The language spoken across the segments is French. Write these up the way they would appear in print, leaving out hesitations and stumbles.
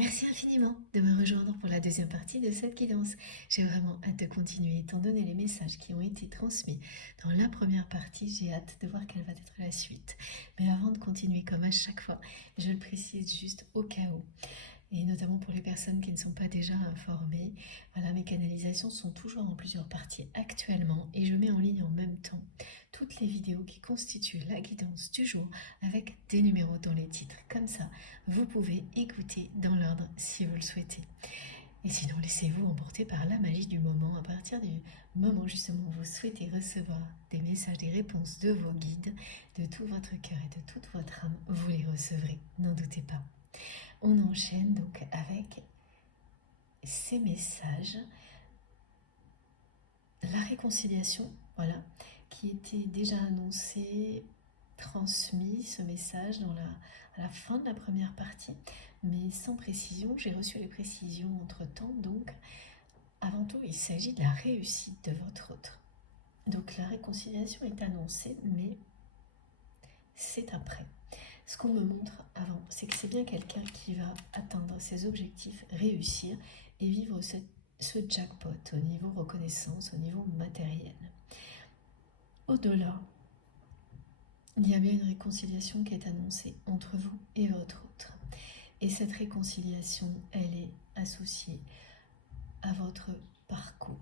Merci infiniment de me rejoindre pour la deuxième partie de cette guidance. J'ai vraiment hâte de continuer, étant donné les messages qui ont été transmis dans la première partie. J'ai hâte de voir quelle va être la suite. Mais avant de continuer, comme à chaque fois, je le précise juste au cas où, et notamment pour les personnes qui ne sont pas déjà informées, voilà, mes canalisations sont toujours en plusieurs parties actuellement et je mets en ligne en même temps toutes les vidéos qui constituent la guidance du jour avec des numéros dans les titres. Comme ça, vous pouvez écouter dans l'ordre si vous le souhaitez. Et sinon, laissez-vous emporter par la magie du moment. À partir du moment justement où vous souhaitez recevoir des messages, des réponses de vos guides, de tout votre cœur et de toute votre âme, vous les recevrez, n'en doutez pas. On enchaîne donc avec ces messages. La réconciliation, voilà, qui était déjà annoncée, transmis ce message à la fin de la première partie, mais sans précision. J'ai reçu les précisions entre-temps, donc avant tout, il s'agit de la réussite de votre autre. Donc la réconciliation est annoncée, mais c'est après. Ce qu'on me montre avant, c'est que c'est bien quelqu'un qui va atteindre ses objectifs, réussir et vivre ce jackpot au niveau reconnaissance, au niveau matériel. Au-delà, il y a bien une réconciliation qui est annoncée entre vous et votre autre. Et cette réconciliation, elle est associée à votre parcours.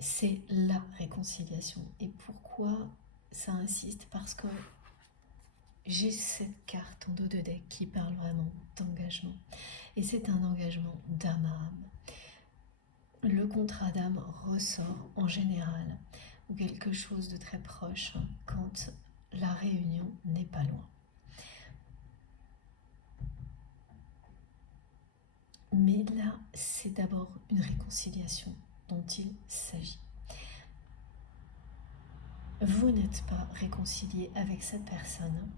C'est la réconciliation. Et pourquoi ça insiste? Parce que j'ai cette carte en dos de deck qui parle vraiment d'engagement. Et c'est un engagement d'âme à âme. Le contrat d'âme ressort en général, ou quelque chose de très proche, quand la réunion n'est pas loin. Mais là, c'est d'abord une réconciliation dont il s'agit. Vous n'êtes pas réconcilié avec cette personne.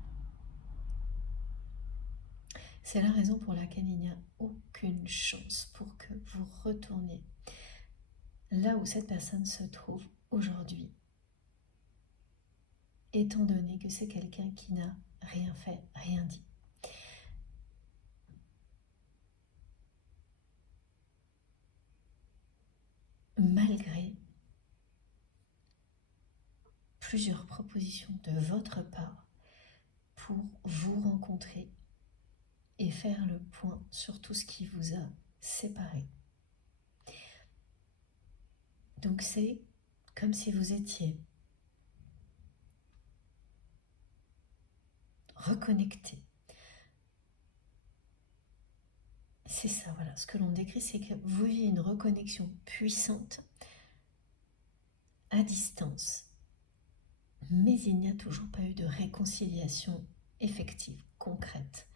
C'est la raison pour laquelle il n'y a aucune chance pour que vous retourniez là où cette personne se trouve aujourd'hui, étant donné que c'est quelqu'un qui n'a rien fait, rien dit. Malgré plusieurs propositions de votre part pour vous rencontrer et faire le point sur tout ce qui vous a séparés. Donc c'est comme si vous étiez reconnecté. C'est ça, voilà, ce que l'on décrit, c'est que vous vivez une reconnexion puissante à distance, mais il n'y a toujours pas eu de réconciliation effective, concrète,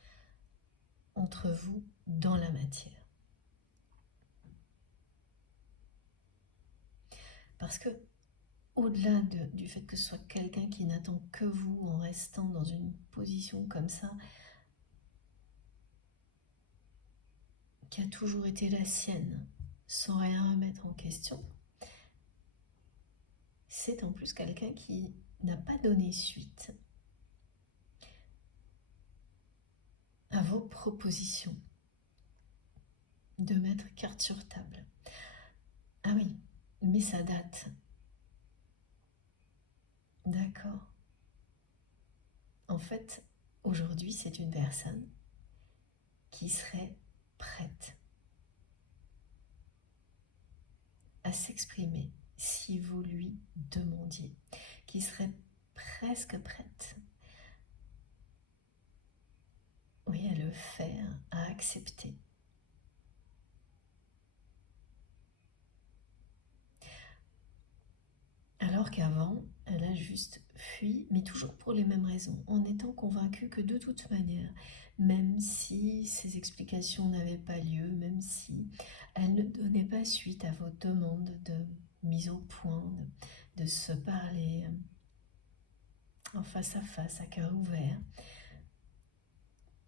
entre vous dans la matière. Parce que, au-delà du fait que ce soit quelqu'un qui n'attend que vous en restant dans une position comme ça, qui a toujours été la sienne, sans rien remettre en question, c'est en plus quelqu'un qui n'a pas donné suite à vos propositions de mettre carte sur table. Ah oui, mais ça date. D'accord. En fait, aujourd'hui, c'est une personne qui serait prête à s'exprimer si vous lui demandiez, qui serait presque prête, oui, à le faire, à accepter. Alors qu'avant, elle a juste fui, mais toujours pour les mêmes raisons, en étant convaincue que de toute manière, même si ces explications n'avaient pas lieu, même si elle ne donnait pas suite à vos demandes de mise au point, de se parler en face, à cœur ouvert,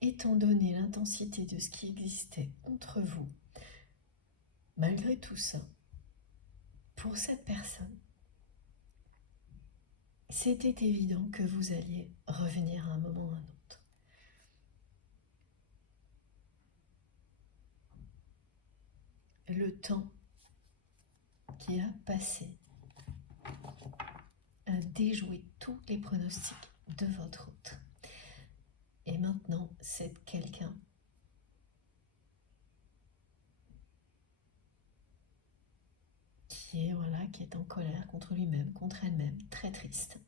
étant donné l'intensité de ce qui existait entre vous, malgré tout ça, pour cette personne, c'était évident que vous alliez revenir à un moment ou à un autre. le temps qui a passé à déjouer tous les pronostics de votre hôte. Et maintenant, c'est quelqu'un qui est en colère contre lui-même, contre elle-même, très triste,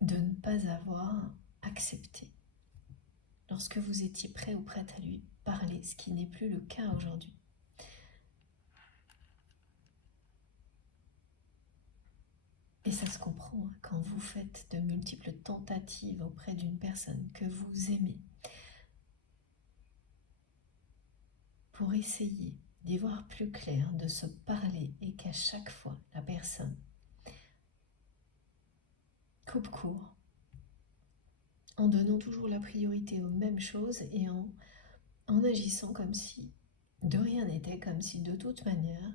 de ne pas avoir accepté lorsque vous étiez prêt ou prête à lui parler, ce qui n'est plus le cas aujourd'hui. Et ça se comprend hein, quand vous faites de multiples tentatives auprès d'une personne que vous aimez pour essayer d'y voir plus clair, de se parler et qu'à chaque fois la personne coupe court en donnant toujours la priorité aux mêmes choses et en agissant comme si de rien n'était, comme si de toute manière,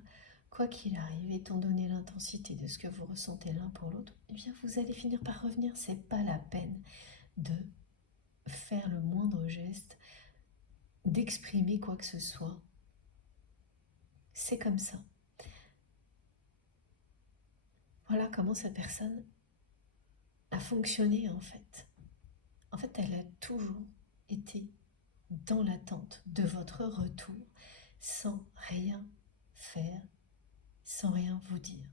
quoi qu'il arrive, étant donné l'intensité de ce que vous ressentez l'un pour l'autre, eh bien vous allez finir par revenir. C'est pas la peine de faire le moindre geste, d'exprimer quoi que ce soit. C'est comme ça. Voilà comment cette personne a fonctionné en fait. En fait, elle a toujours été dans l'attente de votre retour, sans rien faire, sans rien vous dire.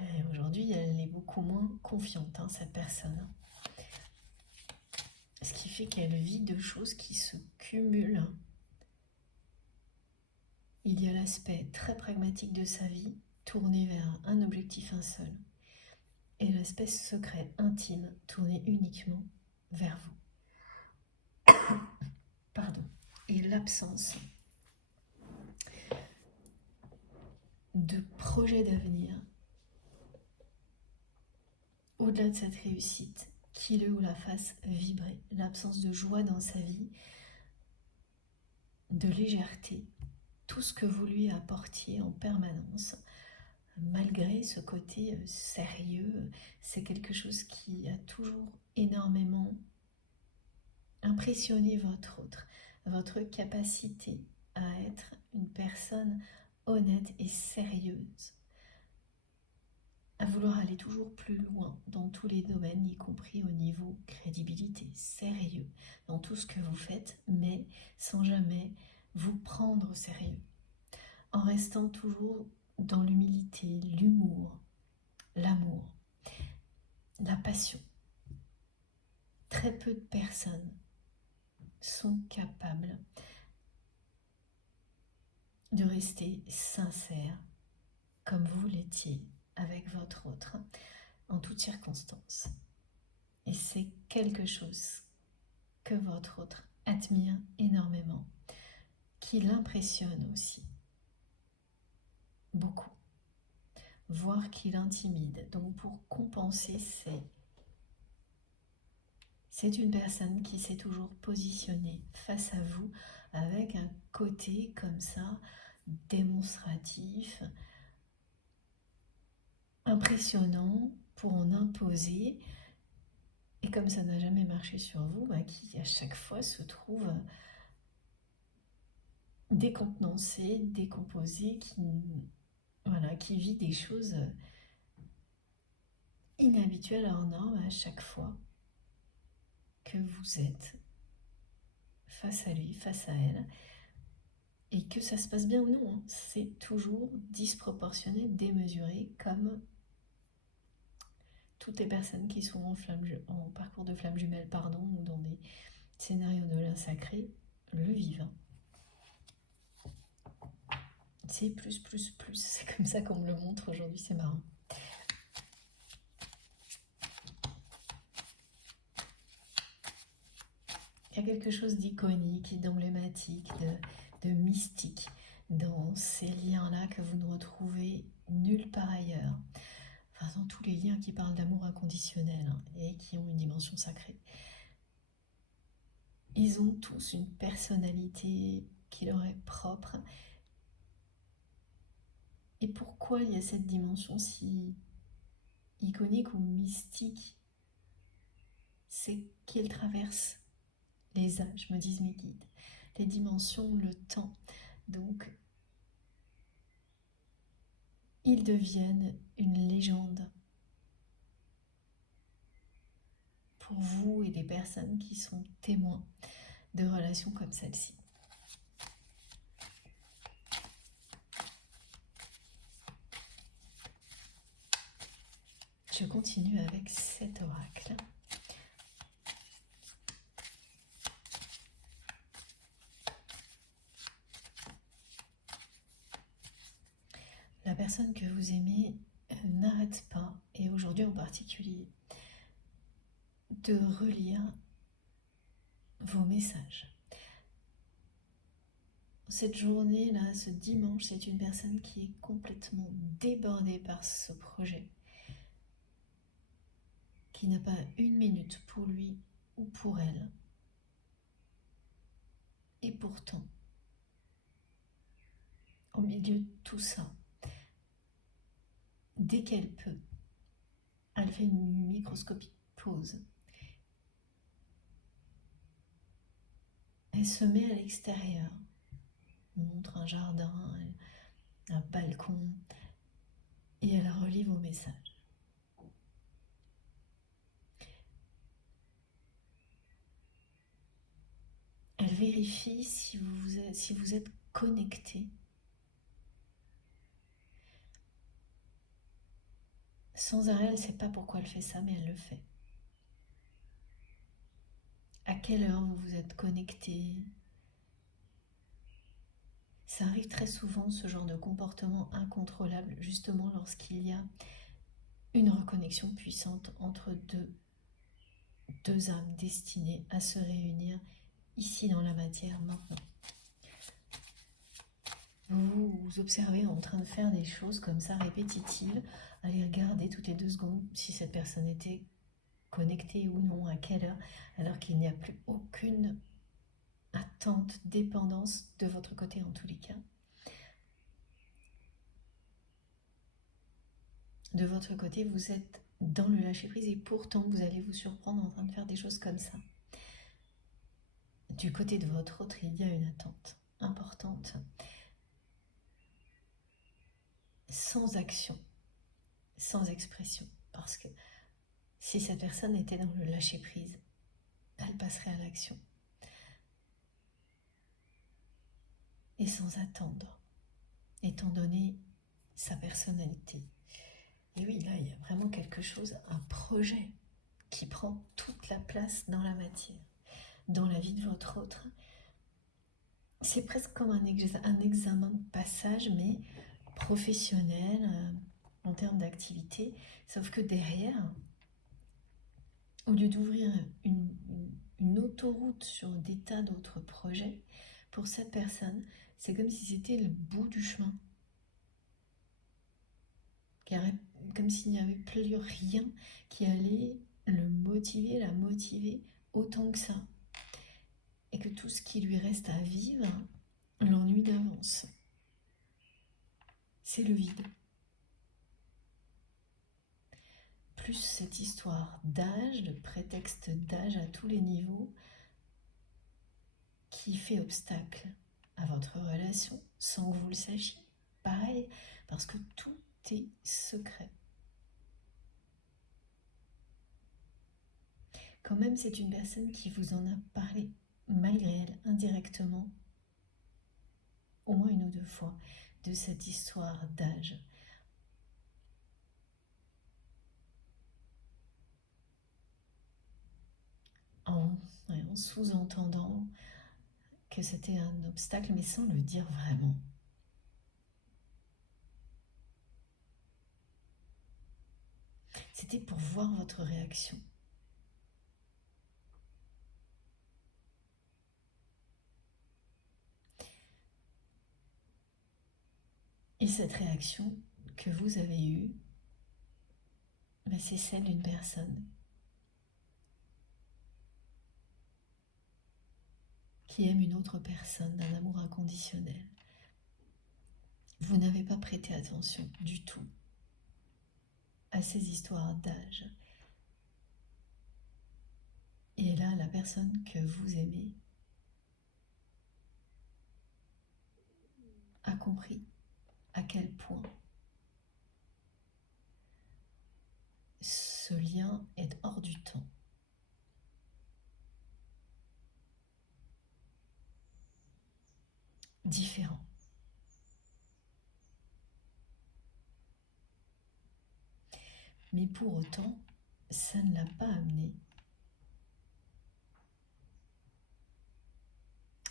Et aujourd'hui, elle est beaucoup moins confiante, hein, cette personne. Ce qui fait qu'elle vit deux choses qui se cumulent. Il y a l'aspect très pragmatique de sa vie, tourné vers un objectif, un seul, et l'aspect secret, intime, tourné uniquement vers vous. Pardon. Et l'absence de projet d'avenir au-delà de cette réussite qui le ou la fasse vibrer, l'absence de joie dans sa vie, de légèreté, tout ce que vous lui apportiez en permanence, malgré ce côté sérieux, c'est quelque chose qui a toujours énormément impressionné votre capacité à être une personne honnête et sérieuse, à vouloir aller toujours plus loin dans tous les domaines, y compris au niveau crédibilité, sérieux dans tout ce que vous faites, mais sans jamais vous prendre au sérieux, en restant toujours dans l'humilité, l'humour, l'amour, la passion. Très peu de personnes sont capables de rester sincères comme vous l'étiez avec votre autre, en toutes circonstances. Et c'est quelque chose que votre autre admire énormément, qui l'impressionne aussi beaucoup, voire qui l'intimide. Donc pour compenser, c'est une personne qui s'est toujours positionnée face à vous avec un côté comme ça, démonstratif, impressionnant pour en imposer. Et comme ça n'a jamais marché sur vous, qui à chaque fois se trouve décontenancé, décomposé, qui vit des choses inhabituelles hors normes à chaque fois que vous êtes face à lui, face à elle. Et que ça se passe bien ou non, hein, c'est toujours disproportionné, démesuré, comme toutes les personnes qui sont en parcours de flamme jumelle, ou dans des scénarios de l'un sacré, le vivent. C'est plus, c'est comme ça qu'on me le montre aujourd'hui, c'est marrant. Il y a quelque chose d'iconique, d'emblématique, de mystique dans ces liens-là que vous ne retrouvez nulle part ailleurs. Enfin, dans tous les liens qui parlent d'amour inconditionnel et qui ont une dimension sacrée. Ils ont tous une personnalité qui leur est propre. Et pourquoi il y a cette dimension si iconique ou mystique? C'est qu'ils traversent les âges, me disent mes guides, les dimensions, le temps. Donc, ils deviennent une légende pour vous et des personnes qui sont témoins de relations comme celle-ci. Je continue avec cet oracle. La personne que vous aimez n'arrête pas, et aujourd'hui en particulier, de relire vos messages. Cette journée-là, ce dimanche, c'est une personne qui est complètement débordée par ce projet, qui n'a pas une minute pour lui ou pour elle. Et pourtant, au milieu de tout ça, dès qu'elle peut, elle fait une microscopique pause. Elle se met à l'extérieur, montre un jardin, un balcon, et elle relit vos messages. Elle vérifie si vous êtes connecté. Sans arrêt, elle ne sait pas pourquoi elle fait ça, mais elle le fait. À quelle heure vous vous êtes connecté? Ça arrive très souvent, ce genre de comportement incontrôlable, justement lorsqu'il y a une reconnexion puissante entre deux âmes destinées à se réunir ici dans la matière maintenant. Vous vous observez en train de faire des choses comme ça répétitives, allez regarder toutes les 2 secondes si cette personne était connectée ou non, à quelle heure, alors qu'il n'y a plus aucune attente, dépendance de votre côté en tous les cas. De votre côté, vous êtes dans le lâcher-prise et pourtant vous allez vous surprendre en train de faire des choses comme ça. Du côté de votre autre, il y a une attente importante, sans action, sans expression, parce que si cette personne était dans le lâcher-prise, elle passerait à l'action. Et sans attendre, étant donné sa personnalité. Et oui, là, il y a vraiment quelque chose, un projet qui prend toute la place dans la matière, dans la vie de votre autre. C'est presque comme un examen de passage, mais professionnel, en termes d'activité, sauf que derrière, au lieu d'ouvrir une autoroute sur des tas d'autres projets, pour cette personne, c'est comme si c'était le bout du chemin. Comme s'il n'y avait plus rien qui allait le motiver, la motiver autant que ça. Et que tout ce qui lui reste à vivre, l'ennui d'avance. C'est le vide. Plus cette histoire d'âge, de prétexte d'âge à tous les niveaux, qui fait obstacle à votre relation sans que vous le sachiez. Pareil, parce que tout est secret. Quand même, c'est une personne qui vous en a parlé, malgré elle, indirectement, au moins 1 ou 2 fois, de cette histoire d'âge. En sous-entendant que c'était un obstacle, mais sans le dire vraiment. C'était pour voir votre réaction. Et cette réaction que vous avez eue, c'est celle d'une personne qui aime une autre personne d'un amour inconditionnel. Vous n'avez pas prêté attention du tout à ces histoires d'âge. Et là, la personne que vous aimez a compris à quel point ce lien est hors du temps. Différent. Mais pour autant, ça ne l'a pas amené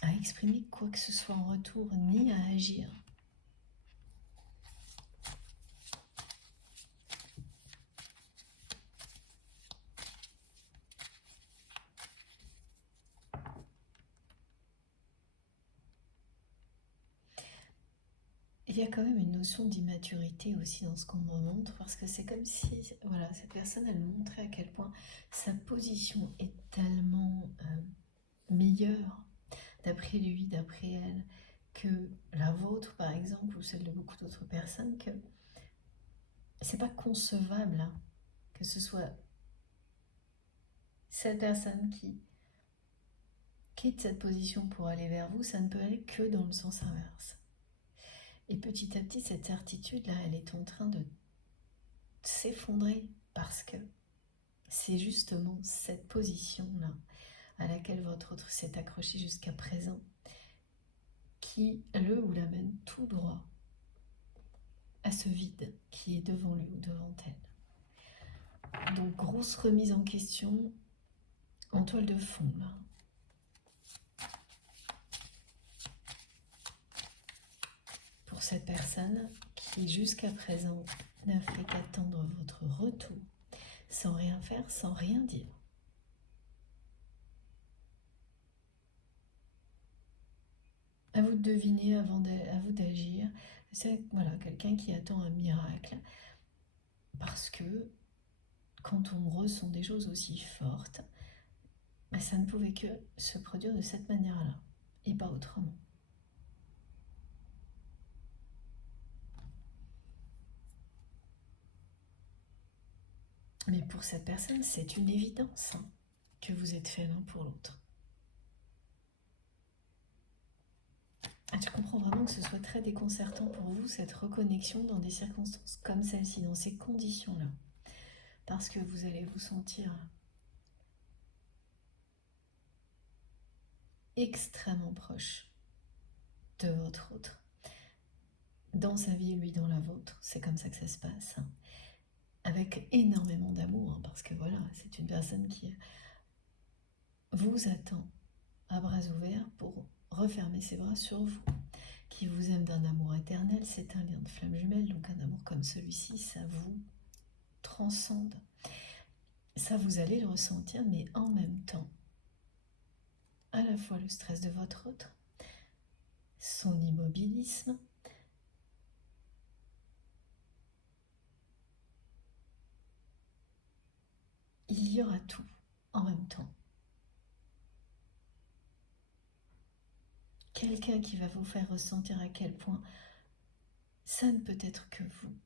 à exprimer quoi que ce soit en retour, ni à agir. Il y a quand même une notion d'immaturité aussi dans ce qu'on me montre, parce que c'est comme si, voilà, cette personne, elle montrait à quel point sa position est tellement meilleure, d'après lui, d'après elle, que la vôtre, par exemple, ou celle de beaucoup d'autres personnes, que c'est pas concevable hein, que ce soit cette personne qui quitte cette position pour aller vers vous, ça ne peut aller que dans le sens inverse. Et petit à petit, cette certitude-là, elle est en train de s'effondrer parce que c'est justement cette position-là à laquelle votre autre s'est accroché jusqu'à présent qui le ou la mène tout droit à ce vide qui est devant lui ou devant elle. Donc grosse remise en question en toile de fond là. Pour cette personne qui jusqu'à présent n'a fait qu'attendre votre retour sans rien faire, sans rien dire. À vous de deviner, à vous d'agir. C'est voilà, quelqu'un qui attend un miracle parce que quand on ressent des choses aussi fortes, ça ne pouvait que se produire de cette manière-là et pas autrement. Mais pour cette personne, c'est une évidence hein, que vous êtes fait l'un pour l'autre. Je comprends vraiment que ce soit très déconcertant pour vous, cette reconnexion dans des circonstances comme celle-ci, dans ces conditions-là. Parce que vous allez vous sentir extrêmement proche de votre autre. Dans sa vie et lui dans la vôtre, c'est comme ça que ça se passe. Hein. Avec énormément d'amour, hein, parce que voilà, c'est une personne qui vous attend à bras ouverts pour refermer ses bras sur vous. Qui vous aime d'un amour éternel, c'est un lien de flamme jumelle, donc un amour comme celui-ci, ça vous transcende. Ça, vous allez le ressentir, mais en même temps, à la fois le stress de votre autre, son immobilisme, il y aura tout en même temps. Quelqu'un qui va vous faire ressentir à quel point ça ne peut être que vous.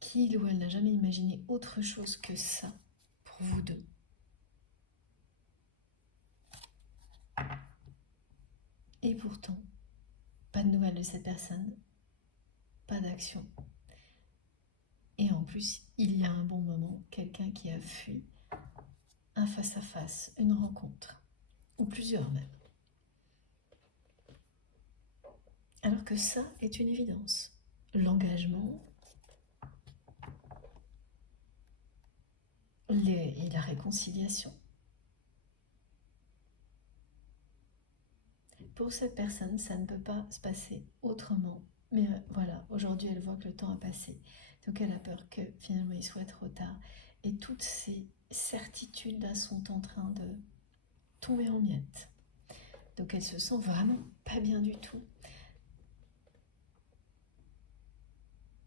Qu'il ou elle n'a jamais imaginé autre chose que ça pour vous deux. Et pourtant, pas de nouvelles de cette personne, pas d'action. Et en plus, il y a un bon moment, quelqu'un qui a fui un face-à-face, une rencontre, ou plusieurs même. Alors que ça est une évidence. L'engagement et la réconciliation. Pour cette personne, ça ne peut pas se passer autrement. Mais voilà, aujourd'hui, elle voit que le temps a passé. Donc elle a peur que finalement il soit trop tard. Et toutes ces certitudes-là sont en train de tomber en miettes. Donc elle se sent vraiment pas bien du tout.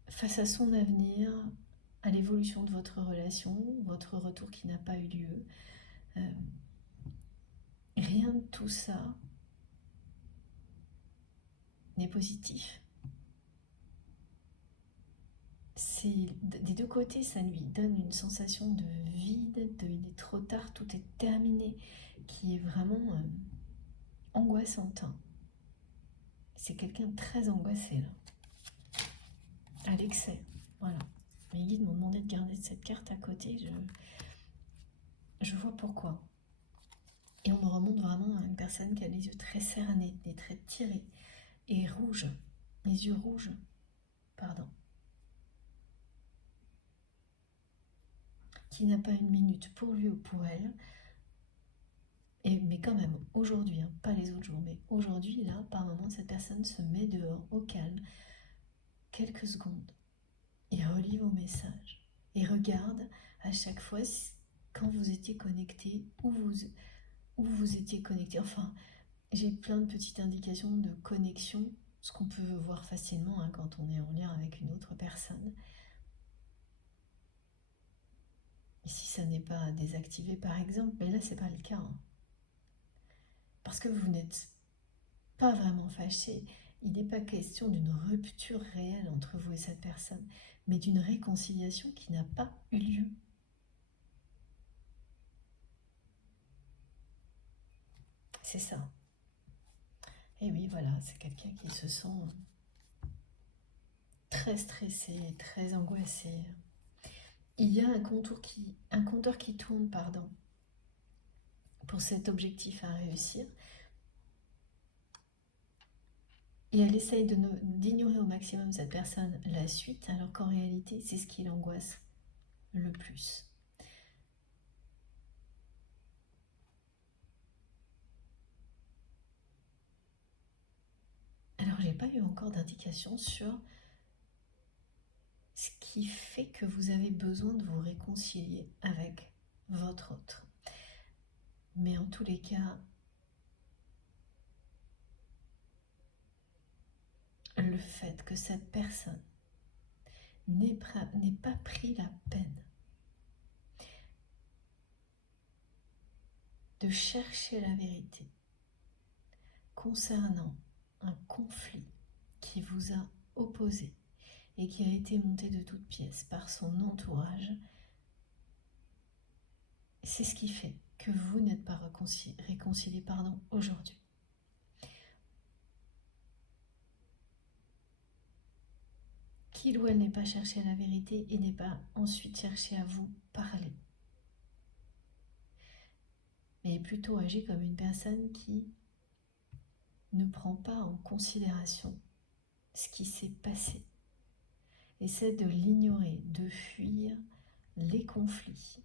Face à son avenir, à l'évolution de votre relation, votre retour qui n'a pas eu lieu, rien de tout ça n'est positif. des deux côtés, ça lui donne une sensation de vide, de il est trop tard, tout est terminé, qui est vraiment angoissante. C'est quelqu'un de très angoissé là, à l'excès. Voilà. Mes guides m'ont demandé de garder cette carte à côté, je vois pourquoi. Et on me remonte vraiment à une personne qui a les yeux très cernés, des traits tirés, et rouges, les yeux rouges, pardon. Qui n'a pas une minute pour lui ou pour elle. Mais quand même, aujourd'hui, hein, pas les autres jours, mais aujourd'hui, là, par moment, cette personne se met dehors, au calme, quelques secondes, et relit vos messages, et regarde à chaque fois quand vous étiez connecté, où vous étiez connecté. Enfin, j'ai plein de petites indications de connexion, ce qu'on peut voir facilement hein, quand on est en lien avec une autre personne. Et si ça n'est pas désactivé par exemple, mais là c'est pas le cas. Hein. Parce que vous n'êtes pas vraiment fâché, il n'est pas question d'une rupture réelle entre vous et cette personne, mais d'une réconciliation qui n'a pas eu lieu. C'est ça. Et oui, voilà, c'est quelqu'un qui se sent très stressé, très angoissé. Il y a un compteur qui tourne, pardon, pour cet objectif à réussir. Et elle essaye d'ignorer au maximum cette personne la suite, alors qu'en réalité, c'est ce qui l'angoisse le plus. Alors, j'ai pas eu encore d'indication sur ce qui fait que vous avez besoin de vous réconcilier avec votre autre. Mais en tous les cas, le fait que cette personne n'ait pas pris la peine de chercher la vérité concernant un conflit qui vous a opposé et qui a été monté de toutes pièces par son entourage, c'est ce qui fait que vous n'êtes pas réconcilié aujourd'hui. Qu'il ou elle n'ait pas cherché la vérité et n'ait pas ensuite cherché à vous parler, mais plutôt agi comme une personne qui ne prend pas en considération ce qui s'est passé, essaie de l'ignorer, de fuir les conflits.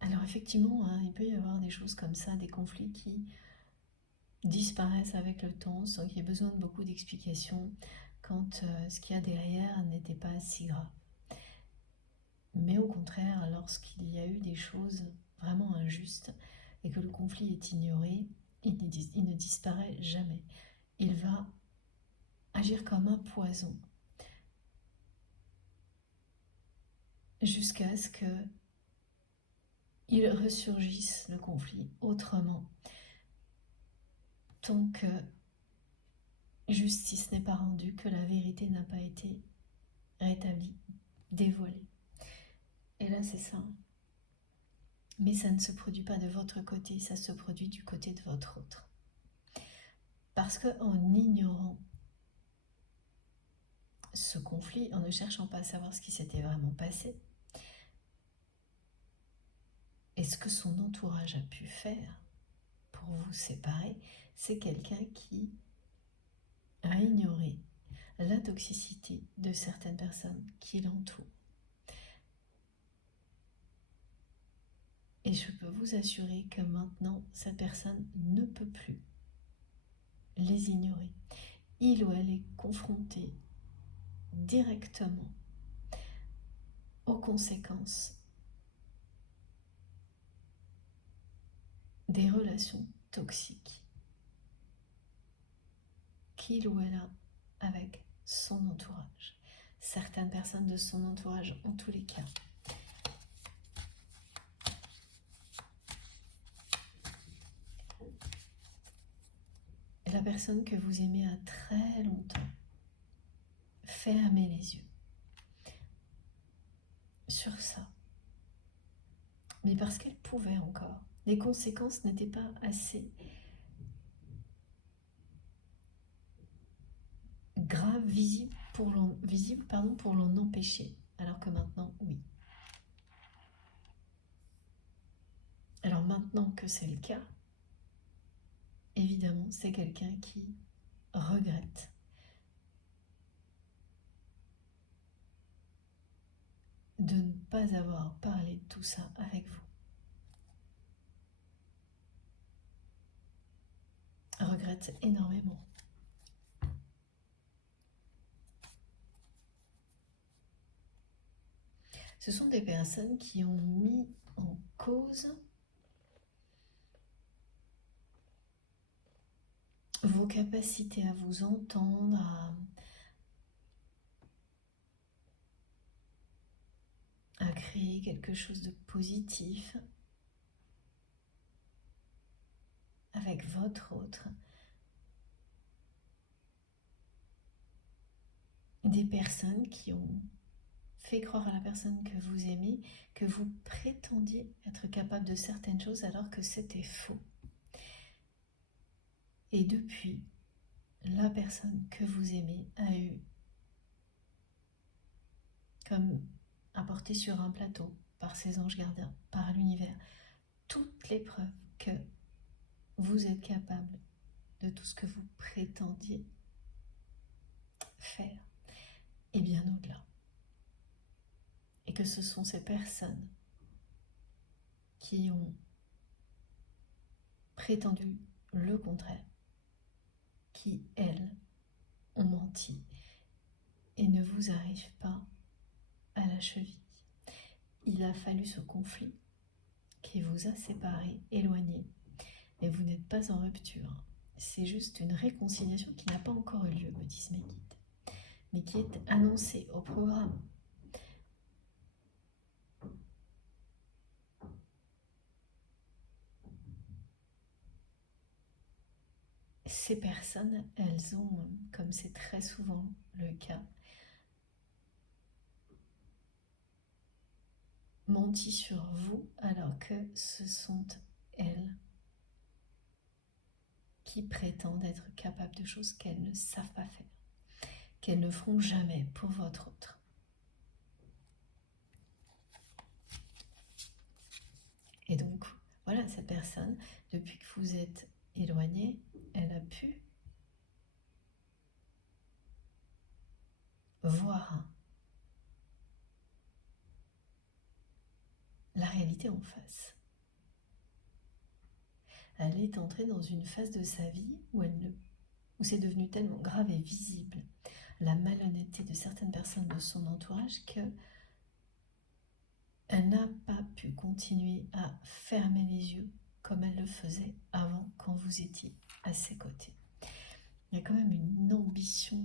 Alors effectivement, hein, il peut y avoir des choses comme ça, des conflits qui disparaissent avec le temps sans qu'il y ait besoin de beaucoup d'explications quand ce qu'il y a derrière n'était pas si grave. Mais au contraire, lorsqu'il y a eu des choses vraiment injustes et que le conflit est ignoré, il ne disparaît jamais. Il va agir comme un poison jusqu'à ce que il ressurgisse le conflit autrement. Tant que justice n'est pas rendue, que la vérité n'a pas été rétablie, dévoilée. Et là, c'est ça. Mais ça ne se produit pas de votre côté, ça se produit du côté de votre autre. Parce qu'en ignorant ce conflit, en ne cherchant pas à savoir ce qui s'était vraiment passé, et ce que son entourage a pu faire pour vous séparer, c'est quelqu'un qui a ignoré la toxicité de certaines personnes qui l'entourent. Et je peux vous assurer que maintenant, cette personne ne peut plus les ignorer. Il ou elle est confronté directement aux conséquences des relations toxiques qu'il ou elle a avec son entourage. Certaines personnes de son entourage, en tous les cas. La personne que vous aimez a très longtemps fermé les yeux sur ça. Mais parce qu'elle pouvait encore. Les conséquences n'étaient pas assez graves, visibles pour l'en empêcher. Alors que maintenant, oui. Alors maintenant que c'est le cas, évidemment, c'est quelqu'un qui regrette de ne pas avoir parlé de tout ça avec vous. Regrette énormément. Ce sont des personnes qui ont mis en cause vos capacités à vous entendre, à créer quelque chose de positif avec votre autre. Des personnes qui ont fait croire à la personne que vous aimez que vous prétendiez être capable de certaines choses alors que c'était faux. Et depuis, la personne que vous aimez a eu comme apporté sur un plateau par ses anges gardiens, par l'univers, toutes les preuves que vous êtes capable de tout ce que vous prétendiez faire et bien au-delà. Et que ce sont ces personnes qui ont prétendu le contraire, qui, elles, ont menti et ne vous arrivent pas à la cheville. Il a fallu ce conflit qui vous a séparés, éloignés, mais vous n'êtes pas en rupture. C'est juste une réconciliation qui n'a pas encore eu lieu, me disent mes guides, mais qui est annoncée au programme. Ces personnes, elles ont, comme c'est très souvent le cas, menti sur vous alors que ce sont elles qui prétendent être capables de choses qu'elles ne savent pas faire, qu'elles ne feront jamais pour votre autre. Et donc, voilà, cette personne, depuis que vous êtes éloigné, elle a pu voir la réalité en face. Elle est entrée dans une phase de sa vie où c'est devenu tellement grave et visible la malhonnêteté de certaines personnes de son entourage que elle n'a pas pu continuer à fermer les yeux comme elle le faisait avant quand vous étiez à ses côtés. Il y a quand même une ambition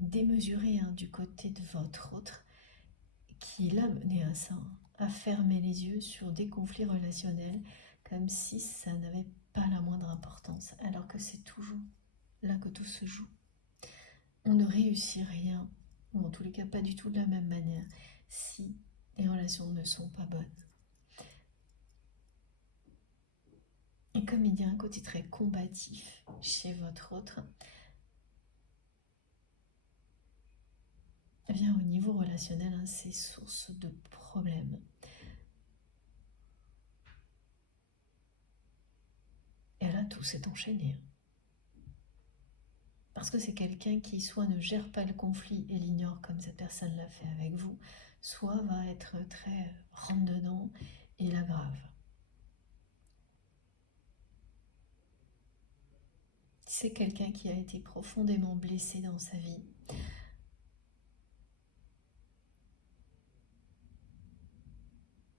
démesurée du côté de votre autre qui l'a mené à ça, à fermer les yeux sur des conflits relationnels comme si ça n'avait pas la moindre importance, alors que c'est toujours là que tout se joue. On ne réussit rien, ou en tous les cas pas du tout de la même manière, si les relations ne sont pas bonnes. Et comme il y a un côté très combatif chez votre autre, eh bien au niveau relationnel, c'est source de problèmes. Et là, tout s'est enchaîné. Parce que c'est quelqu'un qui soit ne gère pas le conflit et l'ignore comme cette personne l'a fait avec vous, soit va être très rentre-dedans et l'aggrave. C'est quelqu'un qui a été profondément blessé dans sa vie.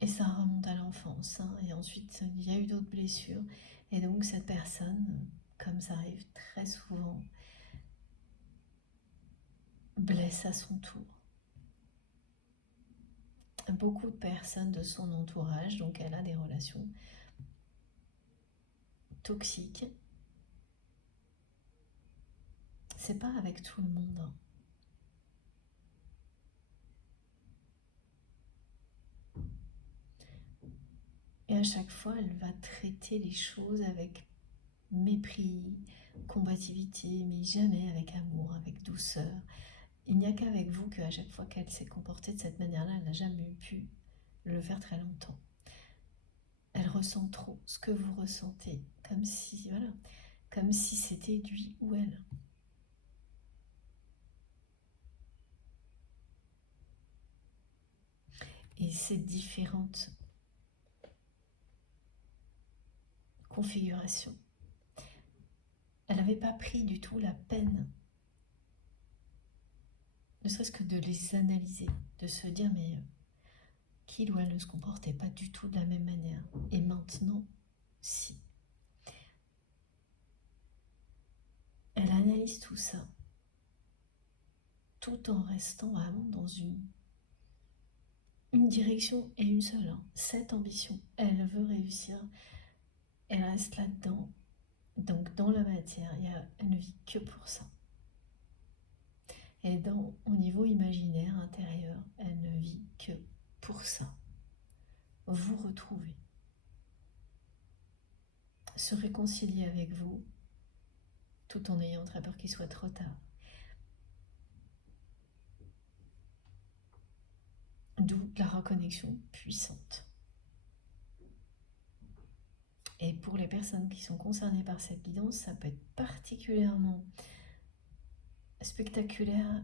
Et ça remonte à l'enfance. Et ensuite, il y a eu d'autres blessures. Et donc, cette personne, comme ça arrive très souvent, blesse à son tour beaucoup de personnes de son entourage. Donc, elle a des relations toxique, c'est pas avec tout le monde, hein. Et à chaque fois, elle va traiter les choses avec mépris, combativité, mais jamais avec amour, avec douceur. Il n'y a qu'avec vous qu'à chaque fois qu'elle s'est comportée de cette manière-là, elle n'a jamais pu le faire très longtemps. Elle ressent trop ce que vous ressentez, comme si, voilà, comme si c'était lui ou elle. Et ces différentes configurations, elle n'avait pas pris du tout la peine, ne serait-ce que de les analyser, de se dire mais qu'il ou elle ne se comportait pas du tout de la même manière. Et maintenant, si. Elle analyse tout ça, tout en restant vraiment dans une direction et une seule, hein, cette ambition. Elle veut réussir, elle reste là-dedans. Donc dans la matière, elle ne vit que pour ça. Et au niveau imaginaire, intérieur, elle ne vit que pour ça. Vous retrouver. Se réconcilier avec vous, tout en ayant très peur qu'il soit trop tard. D'où la reconnexion puissante. Et pour les personnes qui sont concernées par cette guidance, ça peut être particulièrement spectaculaire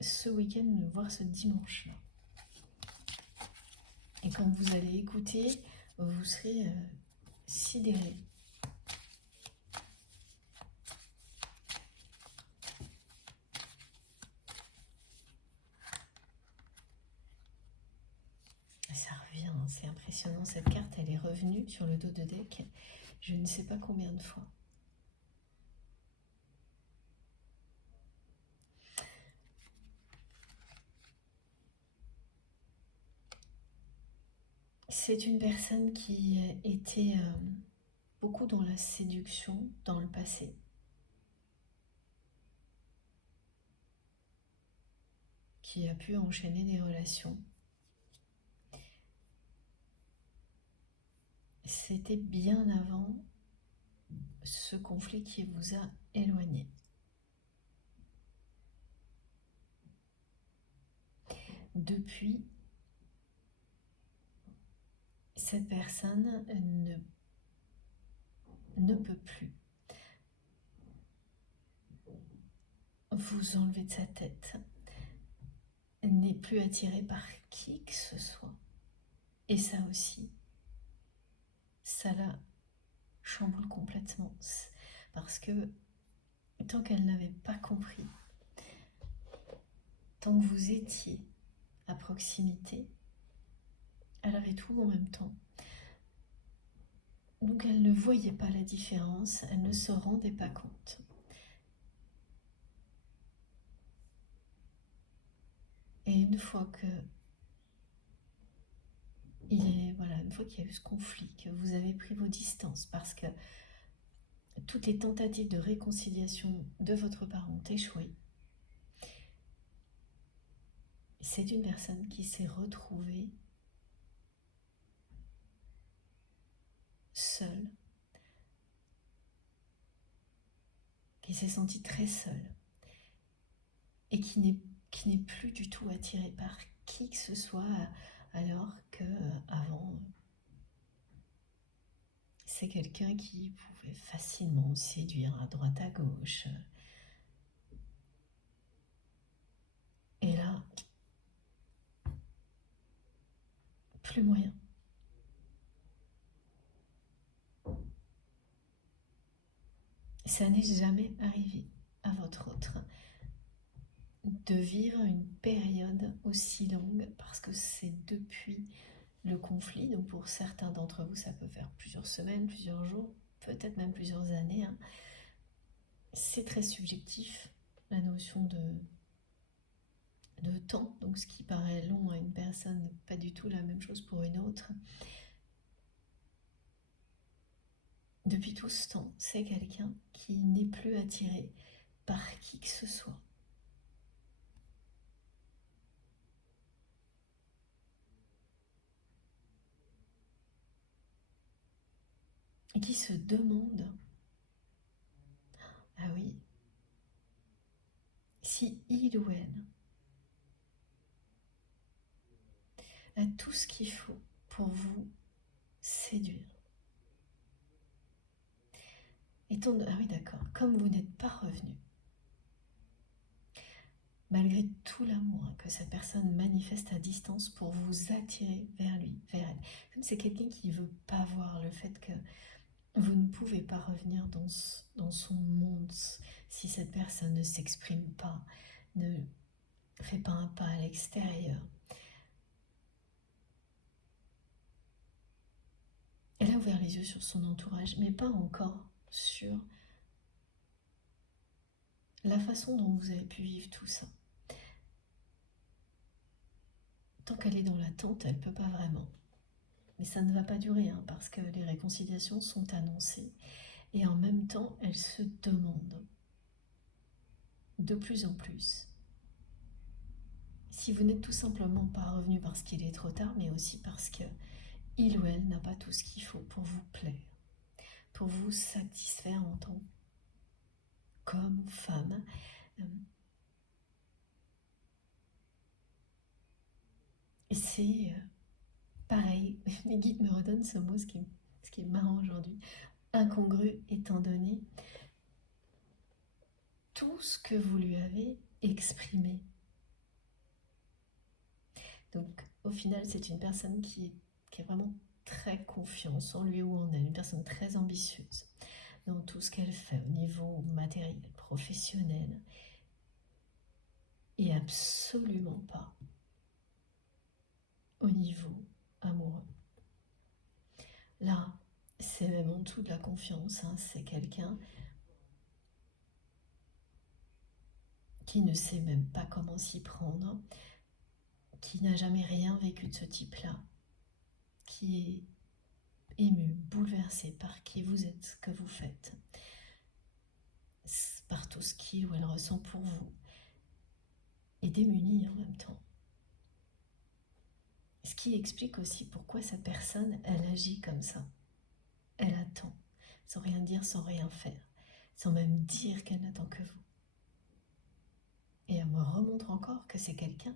ce week-end, voire ce dimanche-là. Et quand vous allez écouter, vous serez sidéré. Ça revient, c'est impressionnant. Cette carte, elle est revenue sur le dos de deck, je ne sais pas combien de fois. C'est une personne qui était beaucoup dans la séduction dans le passé. Qui a pu enchaîner des relations. C'était bien avant ce conflit qui vous a éloigné. Depuis, cette personne ne peut plus vous enlever de sa tête, n'est plus attirée par qui que ce soit. Et ça aussi, ça la chamboule complètement. Parce que tant qu'elle n'avait pas compris, tant que vous étiez à proximité, elle avait tout en même temps. Donc elle ne voyait pas la différence, elle ne se rendait pas compte. Et une fois une fois qu'il y a eu ce conflit, que vous avez pris vos distances, parce que toutes les tentatives de réconciliation de votre parent ont échoué, c'est une personne qui s'est retrouvée seule, qui s'est sentie très seule, et qui n'est plus du tout attirée par qui que ce soit, alors qu'avant, c'est quelqu'un qui pouvait facilement séduire à droite à gauche. Et là, plus moyen. Ça n'est jamais arrivé à votre autre de vivre une période aussi longue, parce que c'est depuis le conflit, donc pour certains d'entre vous ça peut faire plusieurs semaines, plusieurs jours, peut-être même plusieurs années, hein. C'est très subjectif la notion de temps, donc ce qui paraît long à une personne n'est pas du tout la même chose pour une autre. depuis tout ce temps, c'est quelqu'un qui n'est plus attiré par qui que ce soit. Et qui se demande, ah oui, si il ou elle a tout ce qu'il faut pour vous séduire. Ah oui, d'accord, comme vous n'êtes pas revenu, malgré tout l'amour que cette personne manifeste à distance pour vous attirer vers lui, vers elle. Comme c'est quelqu'un qui ne veut pas voir le fait que vous ne pouvez pas revenir dans son monde si cette personne ne s'exprime pas, ne fait pas un pas à l'extérieur. Elle a ouvert les yeux sur son entourage, mais pas encore sur la façon dont vous avez pu vivre tout ça. Tant qu'elle est dans l'attente, elle ne peut pas vraiment. Mais ça ne va pas durer, hein, parce que les réconciliations sont annoncées. Et en même temps, elle se demande de plus en plus si vous n'êtes tout simplement pas revenu parce qu'il est trop tard, mais aussi parce que il ou elle n'a pas tout ce qu'il faut pour vous plaire, pour vous satisfaire en tant qu'homme, femme. Et c'est pareil, mes guides me redonnent ce mot, ce qui est marrant aujourd'hui, incongru, étant donné tout ce que vous lui avez exprimé. Donc au final, c'est une personne qui a vraiment très confiance en lui ou en elle, une personne très ambitieuse dans tout ce qu'elle fait au niveau matériel, professionnel, et absolument pas au niveau amoureux. Là, c'est même en dessous de la confiance, hein, c'est quelqu'un qui ne sait même pas comment s'y prendre, qui n'a jamais rien vécu de ce type-là, qui est ému, bouleversé par qui vous êtes, ce que vous faites, par tout ce qu'il ou elle ressent pour vous, et démuni en même temps. Ce qui explique aussi pourquoi cette personne, elle agit comme ça. Elle attend, sans rien dire, sans rien faire, sans même dire qu'elle n'attend que vous. Et elle me remontre encore que c'est quelqu'un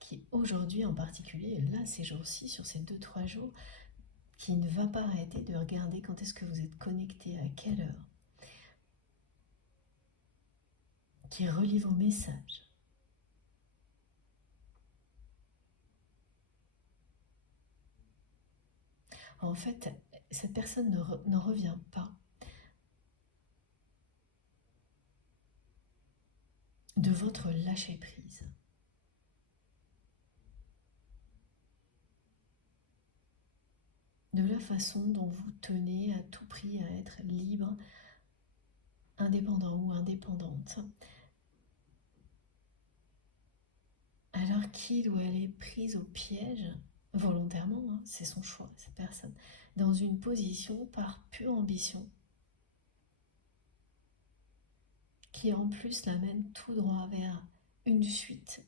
qui aujourd'hui en particulier, là ces jours-ci, sur ces 2-3 jours, qui ne va pas arrêter de regarder quand est-ce que vous êtes connecté, à quelle heure, qui relit vos messages. En fait, cette personne n'en revient pas de votre lâcher-prise. De la façon dont vous tenez à tout prix à être libre, indépendant ou indépendante, alors qu'il ou elle est prise au piège, volontairement, hein, c'est son choix, cette personne, dans une position par pure ambition, qui en plus l'amène tout droit vers une suite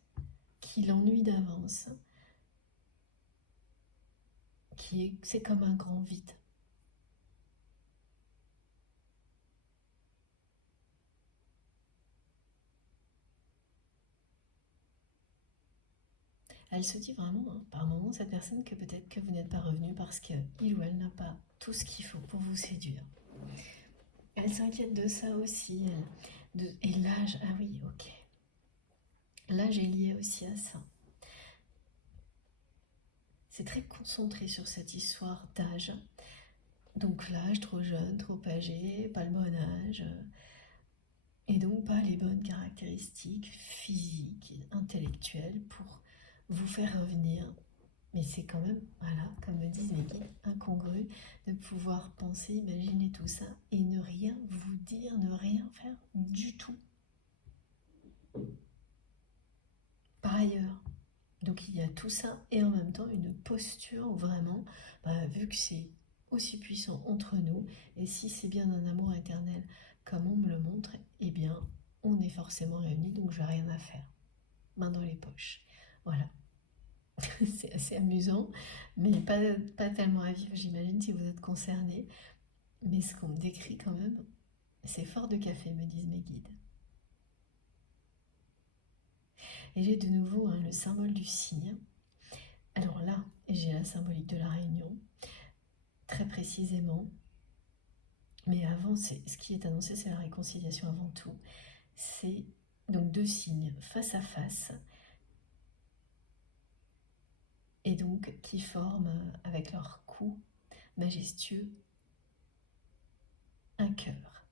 qui l'ennuie d'avance, c'est comme un grand vide. Elle se dit vraiment, hein, par moments, cette personne, que peut-être que vous n'êtes pas revenu parce qu'il ou elle n'a pas tout ce qu'il faut pour vous séduire. Elle s'inquiète de ça aussi. Et l'âge, ah oui, ok. L'âge est lié aussi à ça. C'est très concentré sur cette histoire d'âge. Donc l'âge, trop jeune, trop âgé, pas le bon âge. Et donc pas les bonnes caractéristiques physiques, intellectuelles pour vous faire revenir. Mais c'est quand même, voilà, comme me disent mes guides, incongru de pouvoir penser, imaginer tout ça et ne rien vous dire, ne rien faire du tout. Par ailleurs, donc il y a tout ça et en même temps une posture où vraiment, vu que c'est aussi puissant entre nous. Et si c'est bien un amour éternel comme on me le montre, eh bien, on est forcément réunis, donc je n'ai rien à faire. Main dans les poches. Voilà. C'est assez amusant, mais pas tellement à vivre, j'imagine, si vous êtes concerné. Mais ce qu'on me décrit quand même, c'est fort de café, me disent mes guides. Et j'ai de nouveau le symbole du cygne. Alors là, j'ai la symbolique de la réunion, très précisément. Mais avant, ce qui est annoncé, c'est la réconciliation avant tout. C'est donc 2 signes face à face, et donc qui forment, avec leur cou majestueux, un cœur.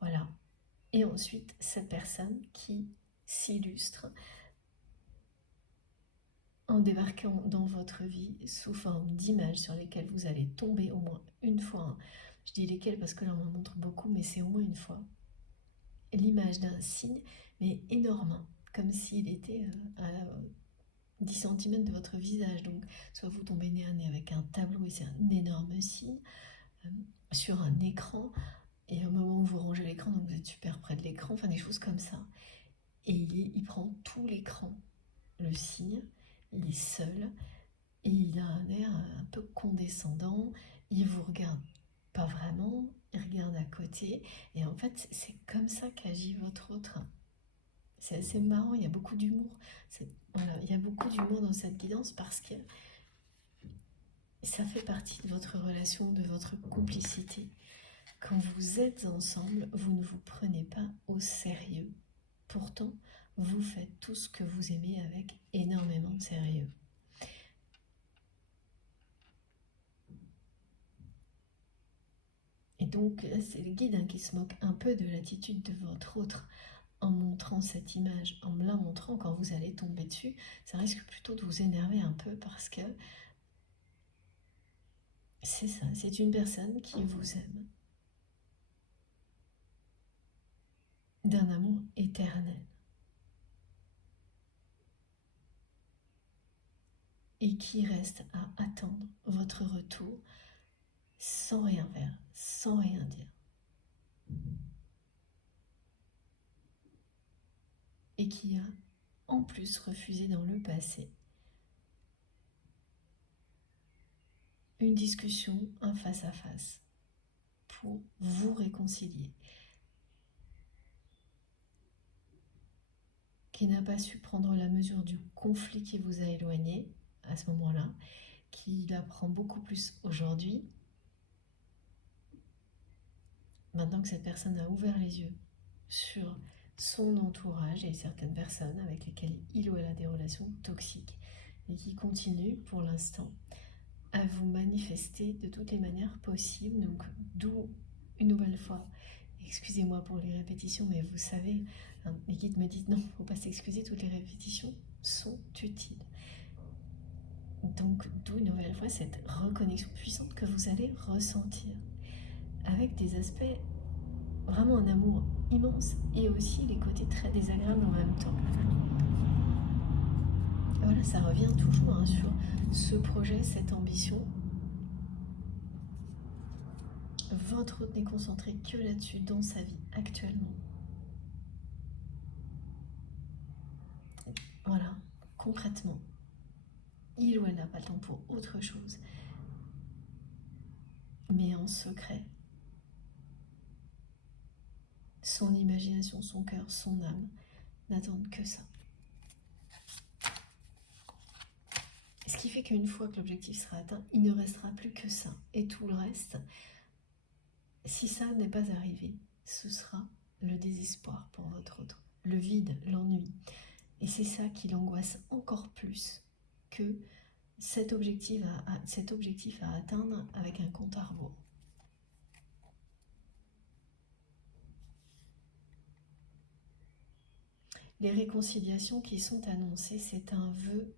Voilà. Et ensuite, cette personne qui s'illustre en débarquant dans votre vie sous forme d'images sur lesquelles vous allez tomber au moins une fois. Je dis lesquelles parce que là on en montre beaucoup, mais c'est au moins une fois. L'image d'un cygne, mais énorme, comme s'il était à 10 cm de votre visage. Donc, soit vous tombez nez à nez avec un tableau et c'est un énorme cygne sur un écran, et au moment où vous rangez l'écran, donc vous êtes super près de l'écran, enfin des choses comme ça. Et il prend tout l'écran, le cygne. Il est seul et il a un air un peu condescendant. Il vous regarde pas vraiment, il regarde à côté. Et en fait, c'est comme ça qu'agit votre autre. C'est assez marrant, il y a beaucoup d'humour. Voilà, il y a beaucoup d'humour dans cette guidance parce que ça fait partie de votre relation, de votre complicité. Quand vous êtes ensemble, vous ne vous prenez pas au sérieux. Pourtant, vous faites tout ce que vous aimez avec énormément de sérieux. Et donc, c'est le guide qui se moque un peu de l'attitude de votre autre en montrant cette image, en me la montrant quand vous allez tomber dessus. Ça risque plutôt de vous énerver un peu parce que c'est ça, c'est une personne qui vous aime d'un amour éternel et qui reste à attendre votre retour sans rien faire, sans rien dire. Et qui a en plus refusé dans le passé une discussion, un face-à-face pour vous réconcilier. Qui n'a pas su prendre la mesure du conflit qui vous a éloigné à ce moment-là, qui la prend beaucoup plus aujourd'hui, maintenant que cette personne a ouvert les yeux sur son entourage et certaines personnes avec lesquelles il ou elle a des relations toxiques et qui continuent pour l'instant à vous manifester de toutes les manières possibles. Donc d'où une nouvelle fois, excusez-moi pour les répétitions, mais vous savez, mes guides me disent non, il ne faut pas s'excuser, toutes les répétitions sont utiles. Donc d'où une nouvelle fois cette reconnexion puissante que vous allez ressentir avec des aspects vraiment un amour immense et aussi les côtés très désagréables en même temps. Voilà, ça revient toujours sur ce projet, cette ambition. Votre autre n'est concentré que là-dessus dans sa vie actuellement. Voilà, concrètement, il ou elle n'a pas le temps pour autre chose. Mais en secret, son imagination, son cœur, son âme n'attendent que ça. Ce qui fait qu'une fois que l'objectif sera atteint, il ne restera plus que ça. Et tout le reste, si ça n'est pas arrivé, ce sera le désespoir pour votre autre, le vide, l'ennui. Et c'est ça qui l'angoisse encore plus que cet objectif à atteindre avec un compte à rebours. Les réconciliations qui sont annoncées, c'est un vœu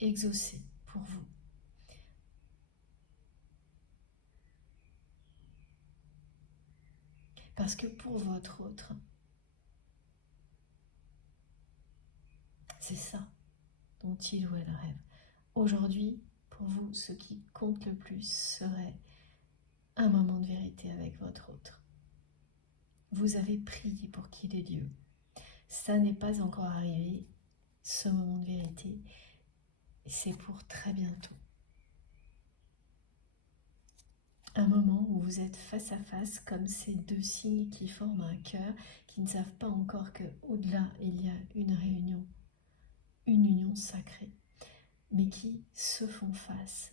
exaucé pour vous. Parce que pour votre autre, c'est ça dont il ou elle rêve. Aujourd'hui, Pour vous, ce qui compte le plus serait un moment de vérité avec votre autre. Vous avez prié pour qu'il ait lieu. Ça n'est pas encore arrivé, ce moment de vérité. C'est pour très bientôt. Un moment où vous êtes face à face, comme ces deux signes qui forment un cœur, qui ne savent pas encore qu'au-delà, il y a une réunion, une union sacrée, mais qui se font face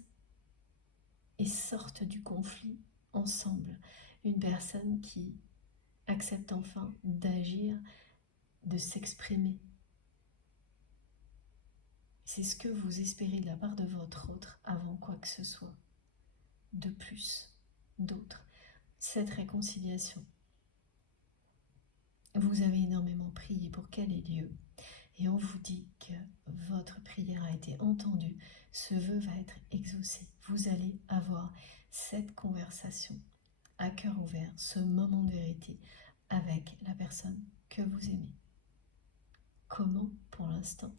et sortent du conflit ensemble. Une personne qui accepte enfin d'agir, de s'exprimer. C'est ce que vous espérez de la part de votre autre avant quoi que ce soit. De plus, d'autres. Cette réconciliation. Vous avez énormément prié pour qu'elle ait lieu. Et on vous dit que votre prière a été entendue. Ce vœu va être exaucé. Vous allez avoir cette conversation à cœur ouvert, ce moment de vérité avec la personne que vous aimez. Comment pour l'instant?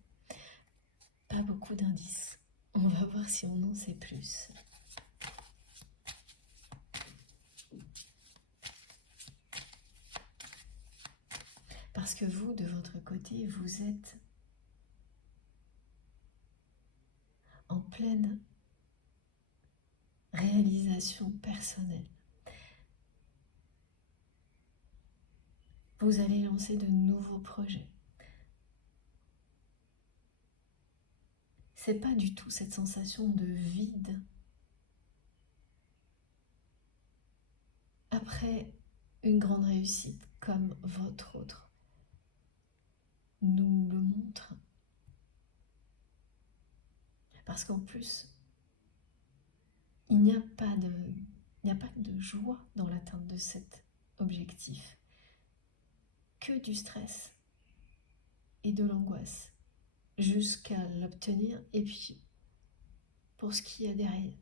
Pas beaucoup d'indices. On va voir si on en sait plus. Parce que vous, de votre côté, vous êtes en pleine réalisation personnelle. Vous allez lancer de nouveaux projets. C'est pas du tout cette sensation de vide après une grande réussite comme votre autre nous le montre. Parce qu'en plus, il n'y a pas de joie dans l'atteinte de cet objectif, que du stress et de l'angoisse jusqu'à l'obtenir et puis pour ce qu'il y a derrière.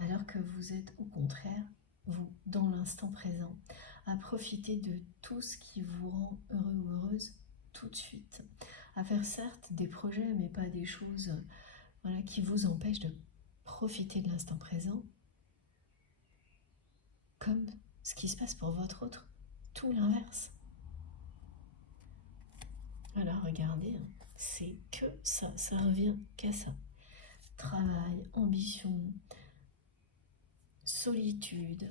Alors que vous êtes au contraire, vous, dans l'instant présent, à profiter de tout ce qui vous rend heureux ou heureuse tout de suite, à faire certes des projets mais pas des choses qui vous empêchent de profiter de l'instant présent, comme ce qui se passe pour votre autre, tout l'inverse. Alors regardez, c'est que ça revient qu'à ça. Travail, ambition, solitude.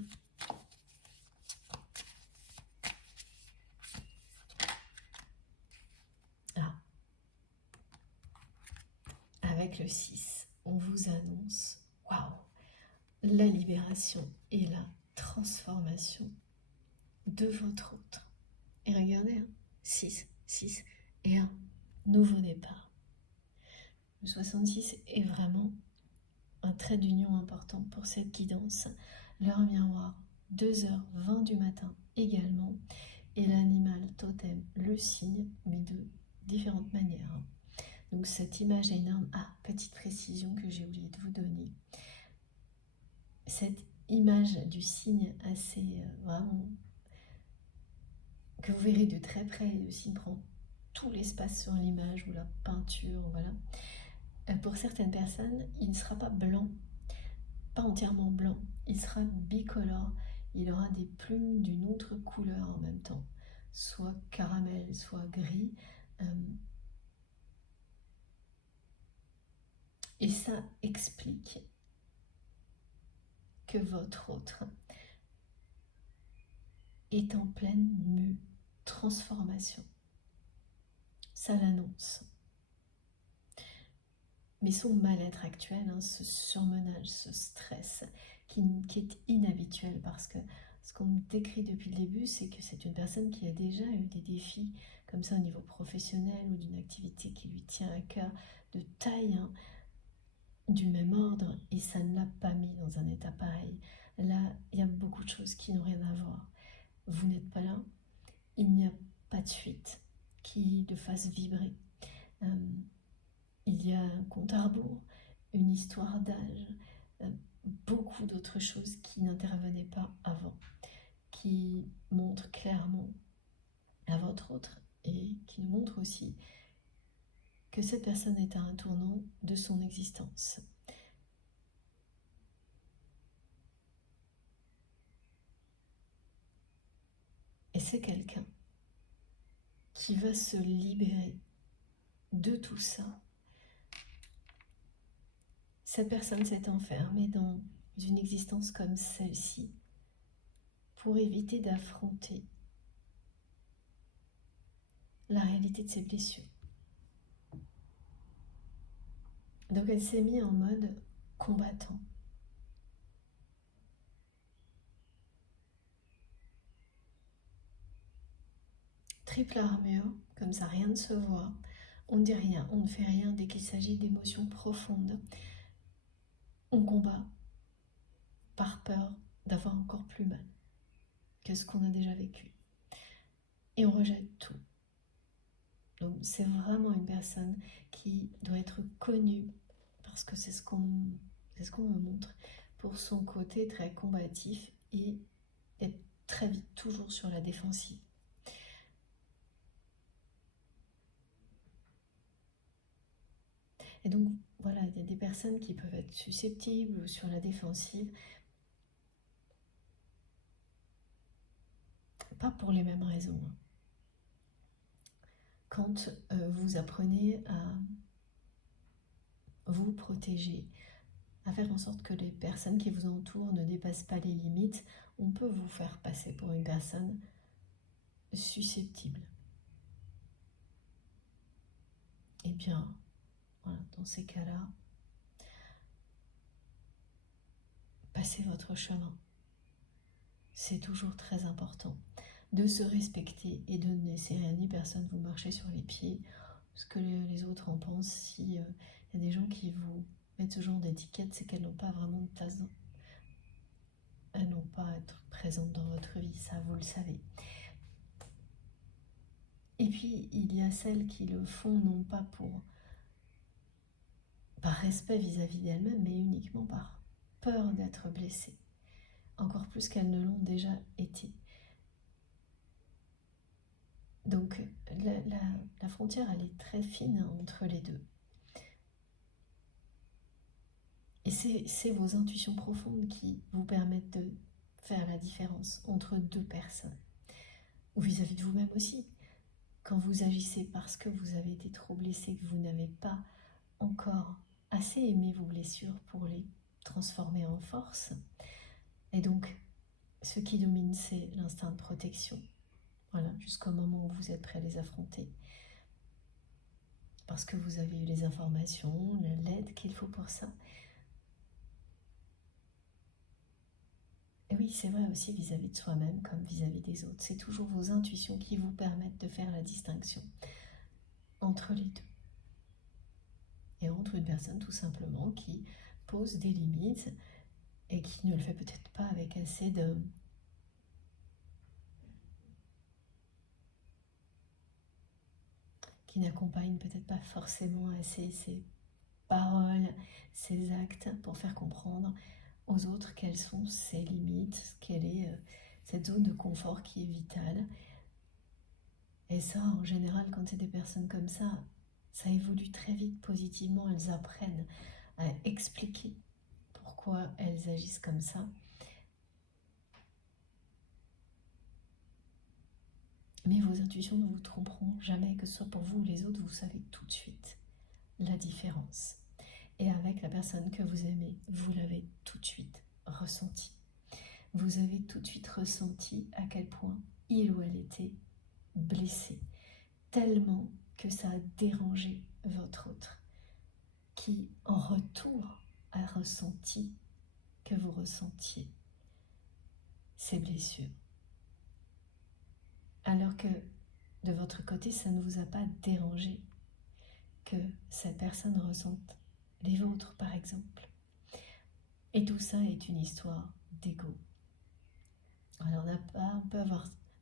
Ah, avec le 6, on vous annonce, waouh, la libération et la transformation de votre autre. Et regardez, 6 et un nouveau départ. Le 66 est vraiment un trait d'union important pour cette guidance. L'heure miroir, 2h20 du matin également, et l'animal totem, le signe, mais de différentes manières. Donc cette image énorme, petite précision que j'ai oublié de vous donner, cette image du signe assez vraiment, que vous verrez de très près, le signe prend tout l'espace sur l'image ou la peinture, voilà. Pour certaines personnes, il ne sera pas blanc, pas entièrement blanc, il sera bicolore, il aura des plumes d'une autre couleur en même temps, soit caramel, soit gris, et ça explique que votre autre est en pleine transformation. Ça l'annonce. Mais son mal-être actuel, ce surmenage, ce stress, qui est inhabituel, parce que ce qu'on me décrit depuis le début, c'est que c'est une personne qui a déjà eu des défis comme ça au niveau professionnel ou d'une activité qui lui tient à cœur de taille, du même ordre, et ça ne l'a pas mis dans un état pareil. Là, il y a beaucoup de choses qui n'ont rien à voir. Vous n'êtes pas là, il n'y a pas de suite qui le fasse vibrer. Il y a un compte à rebours, une histoire d'âge, beaucoup d'autres choses qui n'intervenaient pas avant, qui montrent clairement à votre autre et qui nous montrent aussi que cette personne est à un tournant de son existence. Et c'est quelqu'un qui va se libérer de tout ça. Cette personne s'est enfermée dans une existence comme celle-ci pour éviter d'affronter la réalité de ses blessures. Donc elle s'est mise en mode combattant. Triple armure, comme ça rien ne se voit. On ne dit rien, on ne fait rien dès qu'il s'agit d'émotions profondes. On combat par peur d'avoir encore plus mal que ce qu'on a déjà vécu. Et on rejette tout. Donc c'est vraiment une personne qui doit être connue, parce que c'est ce qu'on me montre, pour son côté très combatif et être très vite toujours sur la défensive. Et donc voilà, il y a des personnes qui peuvent être susceptibles ou sur la défensive, pas pour les mêmes raisons. Quand vous apprenez à vous protéger, à faire en sorte que les personnes qui vous entourent ne dépassent pas les limites, on peut vous faire passer pour une personne susceptible. Eh bien, voilà, dans ces cas-là, passez votre chemin. C'est toujours très important de se respecter et de ne laisser rien ni personne vous marcher sur les pieds, ce que les autres en pensent. Si y a des gens qui vous mettent ce genre d'étiquette, c'est qu'elles n'ont pas vraiment de tasse. Elles n'ont pas à être présentes dans votre vie, ça vous le savez. Et puis il y a celles qui le font non pas par respect vis-à-vis d'elles-mêmes, mais uniquement par peur d'être blessées, encore plus qu'elles ne l'ont déjà été. Donc la frontière, elle est très fine entre les deux. Et c'est vos intuitions profondes qui vous permettent de faire la différence entre deux personnes. Ou vis-à-vis de vous-même aussi. Quand vous agissez parce que vous avez été trop blessé, que vous n'avez pas encore assez aimé vos blessures pour les transformer en force. Et donc, ce qui domine, c'est l'instinct de protection. Voilà, jusqu'au moment où vous êtes prêt à les affronter. Parce que vous avez eu les informations, l'aide qu'il faut pour ça. Et oui, c'est vrai aussi vis-à-vis de soi-même comme vis-à-vis des autres. C'est toujours vos intuitions qui vous permettent de faire la distinction entre les deux. Et entre une personne tout simplement qui pose des limites et qui ne le fait peut-être pas avec assez de... qui n'accompagne peut-être pas forcément assez ses paroles, ses actes pour faire comprendre aux autres quelles sont ses limites, quelle est cette zone de confort qui est vitale. Et ça, en général, quand c'est des personnes comme ça évolue très vite positivement. Elles apprennent à expliquer pourquoi elles agissent comme ça. Mais vos intuitions ne vous tromperont jamais, que ce soit pour vous ou les autres, vous savez tout de suite la différence. Et avec la personne que vous aimez, vous l'avez tout de suite ressenti. Vous avez tout de suite ressenti à quel point il ou elle était blessé, tellement que ça a dérangé votre autre, qui en retour a ressenti que vous ressentiez ces blessures. Alors que de votre côté, ça ne vous a pas dérangé que cette personne ressente les vôtres, par exemple. Et tout ça est une histoire d'ego. Alors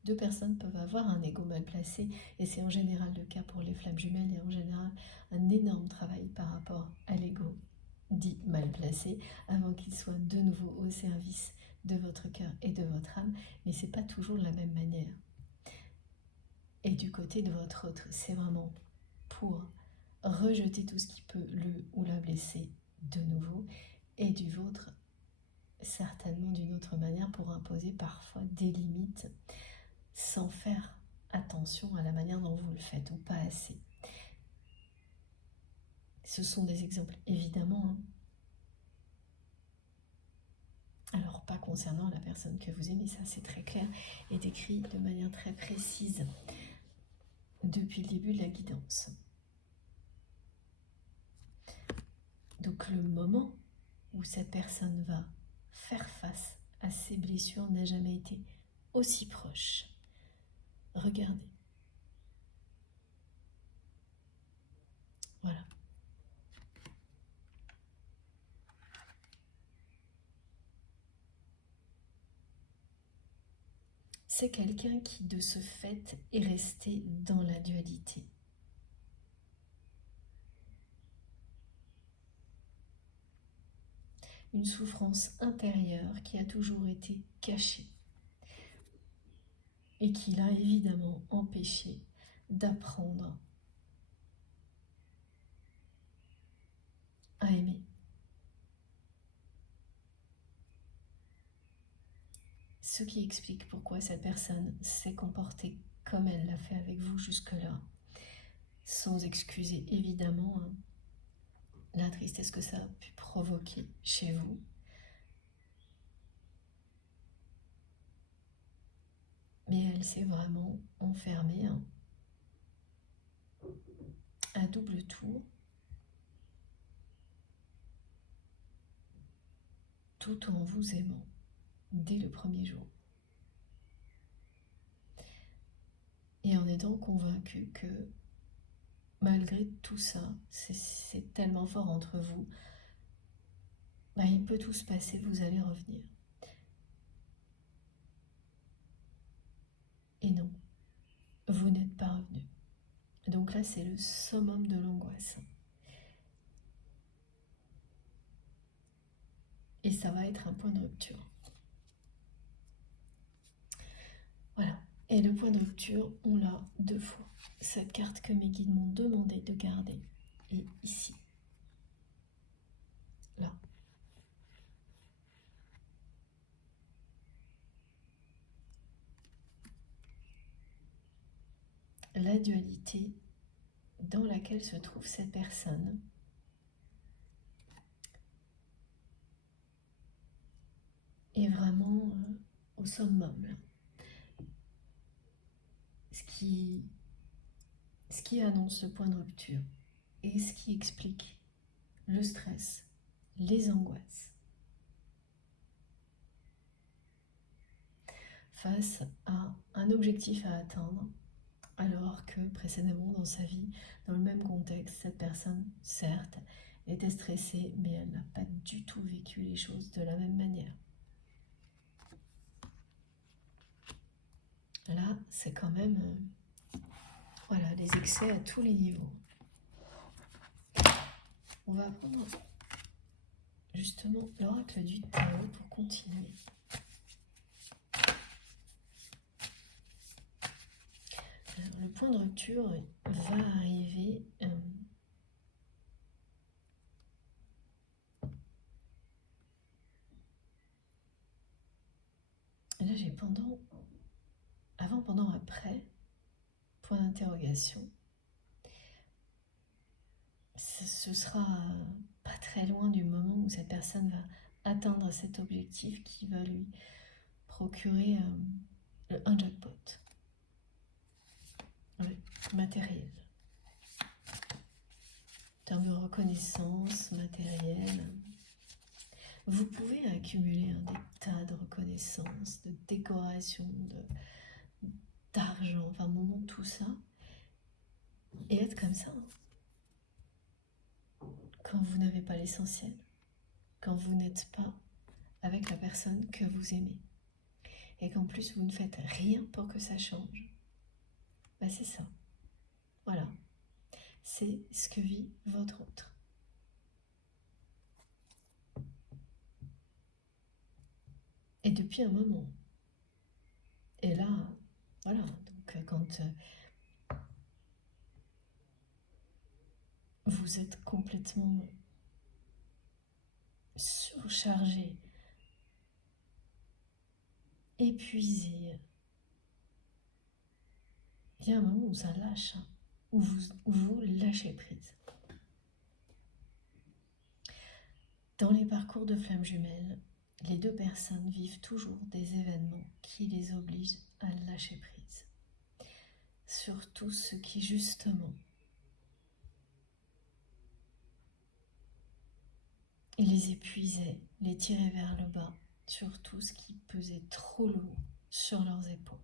deux personnes peuvent avoir un ego mal placé, et c'est en général le cas pour les flammes jumelles. Il y a en général un énorme travail par rapport à l'ego dit mal placé, avant qu'il soit de nouveau au service de votre cœur et de votre âme, mais c'est pas toujours de la même manière. Et du côté de votre autre, c'est vraiment pour rejeter tout ce qui peut le ou la blesser de nouveau, et du vôtre, certainement d'une autre manière, pour imposer parfois des limites sans faire attention à la manière dont vous le faites, ou pas assez. Ce sont des exemples, évidemment, hein. Alors, pas concernant la personne que vous aimez, ça c'est très clair et décrit de manière très précise depuis le début de la guidance. Donc, le moment où cette personne va faire face à ses blessures n'a jamais été aussi proche. Regardez. Voilà. C'est quelqu'un qui, de ce fait, est resté dans la dualité. Une souffrance intérieure qui a toujours été cachée et qui l'a évidemment empêché d'apprendre à aimer. Ce qui explique pourquoi cette personne s'est comportée comme elle l'a fait avec vous jusque-là, sans excuser évidemment la tristesse que ça a pu provoquer chez vous. Mais elle s'est vraiment enfermée à double tour, tout en vous aimant dès le premier jour. Et en étant convaincue que malgré tout ça, c'est tellement fort entre vous, il peut tout se passer, vous allez revenir. Et non, vous n'êtes pas revenu. Donc là, c'est le summum de l'angoisse. Et ça va être un point de rupture. Voilà. Et le point de rupture, on l'a 2 fois. Cette carte que mes guides m'ont demandé de garder est ici. Là. La dualité dans laquelle se trouve cette personne est vraiment au summum. Ce qui annonce le point de rupture et ce qui explique le stress, les angoisses. Face à un objectif à atteindre, alors que précédemment dans sa vie, dans le même contexte, cette personne, certes, était stressée, mais elle n'a pas du tout vécu les choses de la même manière. Là, c'est quand même voilà, les excès à tous les niveaux. On va prendre justement l'oracle du Tao pour continuer. Alors, le point de rupture va arriver et là j'ai pendant, avant, pendant, après, point d'interrogation. Ce sera pas très loin du moment où cette personne va atteindre cet objectif qui va lui procurer un jackpot. Oui, matériel. En termes de reconnaissance matérielle, vous pouvez accumuler des tas de reconnaissance, de décoration, d'argent, enfin, moment, tout ça, et être comme ça. Quand vous n'avez pas l'essentiel, quand vous n'êtes pas avec la personne que vous aimez, et qu'en plus vous ne faites rien pour que ça change, c'est ça. Voilà. C'est ce que vit votre autre. Et depuis un moment. Et là, voilà, donc quand vous êtes complètement surchargé, épuisé, il y a un moment où ça lâche, hein, où vous lâchez prise. Dans les parcours de flammes jumelles, les deux personnes vivent toujours des événements qui les obligent à lâcher prise. Surtout ceux qui, justement, les épuisaient, les tiraient vers le bas, surtout ce qui pesait trop lourd sur leurs épaules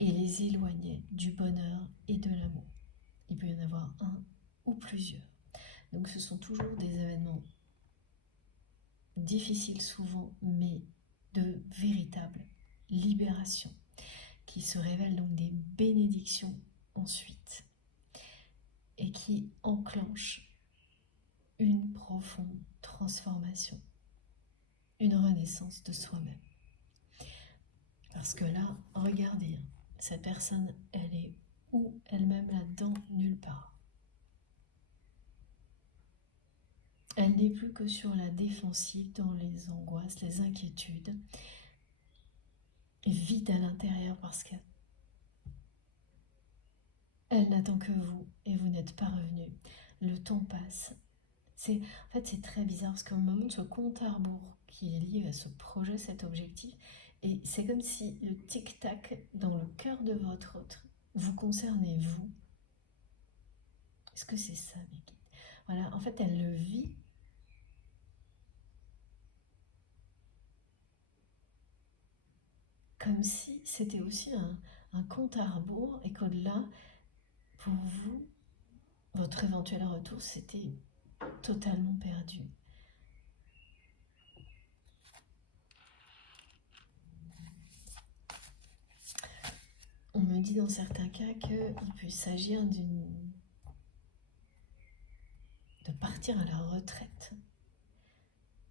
et les éloignait du bonheur et de l'amour. Il peut y en avoir un ou plusieurs. Donc ce sont toujours des événements difficiles souvent, mais de véritable libération, qui se révèlent donc des bénédictions ensuite, et qui enclenchent une profonde transformation, une renaissance de soi-même. Parce que là, regardez, cette personne, elle est où elle-même là-dedans? Nulle part. Elle n'est plus que sur la défensive, dans les angoisses, les inquiétudes, vide à l'intérieur parce qu'elle n'attend que vous et vous n'êtes pas revenu. Le temps passe. En fait, c'est très bizarre parce qu'au moment de ce compte à rebours qui est lié à ce projet, cet objectif, et c'est comme si le tic-tac dans le cœur de votre autre vous concernez vous. Est-ce que c'est ça, mes guides? Voilà, en fait, elle le vit comme si c'était aussi un compte à rebours et qu'au-delà, pour vous, votre éventuel retour, c'était totalement perdu. On me dit dans certains cas qu'il peut s'agir de partir à la retraite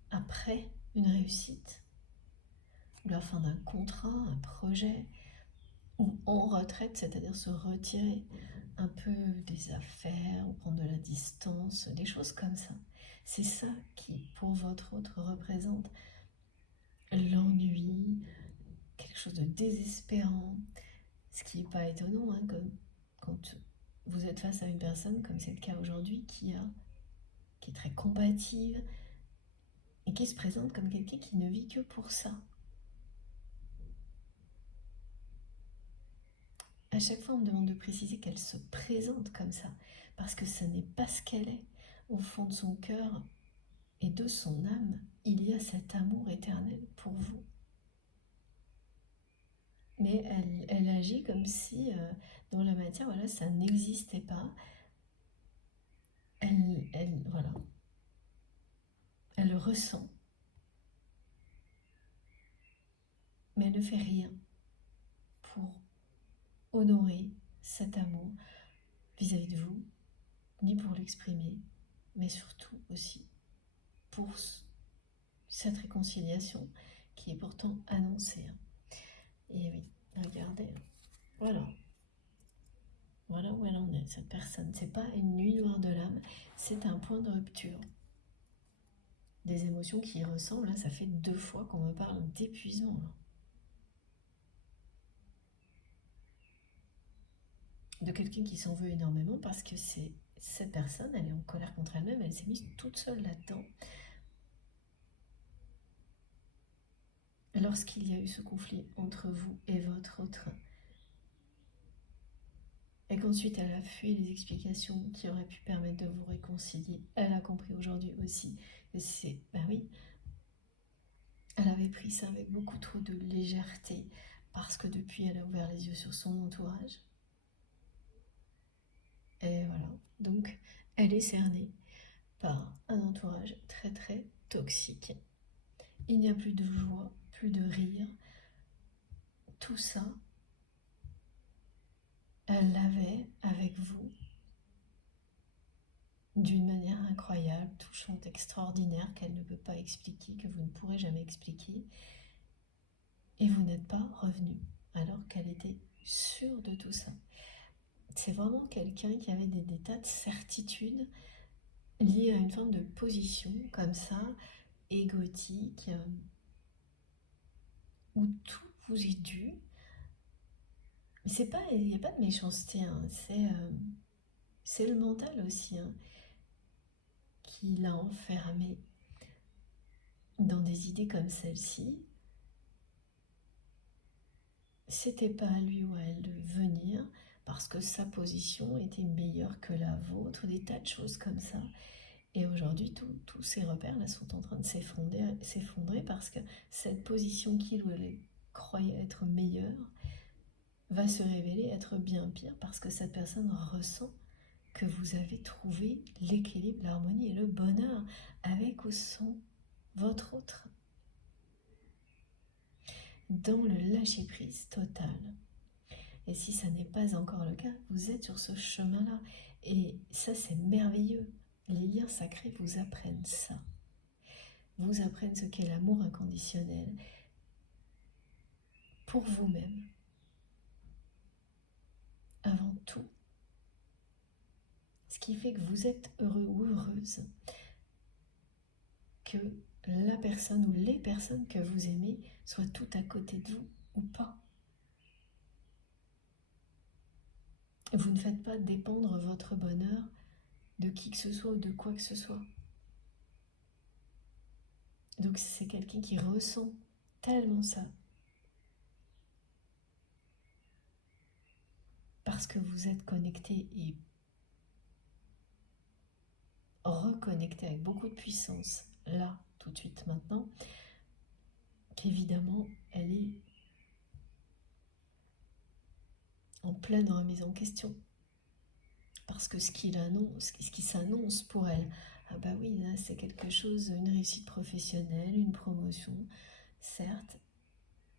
après une réussite, ou la fin d'un contrat, un projet, ou en retraite, c'est-à-dire se retirer un peu des affaires, ou prendre de la distance, des choses comme ça. C'est ça qui, pour votre autre, représente l'ennui, quelque chose de désespérant, ce qui n'est pas étonnant, hein, comme quand vous êtes face à une personne, comme c'est le cas aujourd'hui, qui est très combative et qui se présente comme quelqu'un qui ne vit que pour ça. À chaque fois, on me demande de préciser qu'elle se présente comme ça, parce que ce n'est pas ce qu'elle est. Au fond de son cœur et de son âme, il y a cet amour éternel pour vous. Mais elle agit comme si, dans la matière, voilà, ça n'existait pas. Voilà, elle le ressent, mais elle ne fait rien pour honorer cet amour vis-à-vis de vous, ni pour l'exprimer, mais surtout aussi pour cette réconciliation qui est pourtant annoncée. Et oui, regardez, voilà. Voilà où elle en est, cette personne. C'est pas une nuit noire de l'âme, c'est un point de rupture. Des émotions qui y ressemblent, là, ça fait 2 fois qu'on me parle d'épuisement. De quelqu'un qui s'en veut énormément parce que cette personne, elle est en colère contre elle-même, elle s'est mise toute seule là-dedans. Lorsqu'il y a eu ce conflit entre vous et votre autre, et qu'ensuite elle a fui les explications qui auraient pu permettre de vous réconcilier, elle a compris aujourd'hui aussi que oui, elle avait pris ça avec beaucoup trop de légèreté parce que depuis elle a ouvert les yeux sur son entourage. Et voilà, donc elle est cernée par un entourage très très toxique. Il n'y a plus de joie, plus de rire. Tout ça, elle l'avait avec vous d'une manière incroyable, touchante, extraordinaire, qu'elle ne peut pas expliquer, que vous ne pourrez jamais expliquer. Et vous n'êtes pas revenu, alors qu'elle était sûre de tout ça. C'est vraiment quelqu'un qui avait des tas de certitudes liées à une forme de position, comme ça, égotique, où tout vous est dû, Mais c'est pas, il n'y a pas de méchanceté, hein. C'est le mental aussi, hein, qui l'a enfermé dans des idées comme celle-ci. C'était pas à lui ou à elle de venir parce que sa position était meilleure que la vôtre, des tas de choses comme ça. Et aujourd'hui, tous ces repères-là sont en train de s'effondrer parce que cette position qu'il ou elle croyait être meilleure va se révéler être bien pire parce que cette personne ressent que vous avez trouvé l'équilibre, l'harmonie et le bonheur avec ou sans votre autre. Dans le lâcher-prise total. Et si ça n'est pas encore le cas, vous êtes sur ce chemin-là. Et ça, c'est merveilleux. Les liens sacrés vous apprennent ça. Vous apprennent ce qu'est l'amour inconditionnel pour vous-même. Avant tout. Ce qui fait que vous êtes heureux ou heureuse. Que la personne ou les personnes que vous aimez soient tout à côté de vous ou pas. Vous ne faites pas dépendre votre bonheur de qui que ce soit ou de quoi que ce soit. Donc c'est quelqu'un qui ressent tellement ça. Parce que vous êtes connecté et reconnecté avec beaucoup de puissance, là, tout de suite, maintenant, qu'évidemment, elle est en pleine remise en question. Parce que ce qui s'annonce pour elle, ah bah oui, là, c'est quelque chose, une réussite professionnelle, une promotion, certes,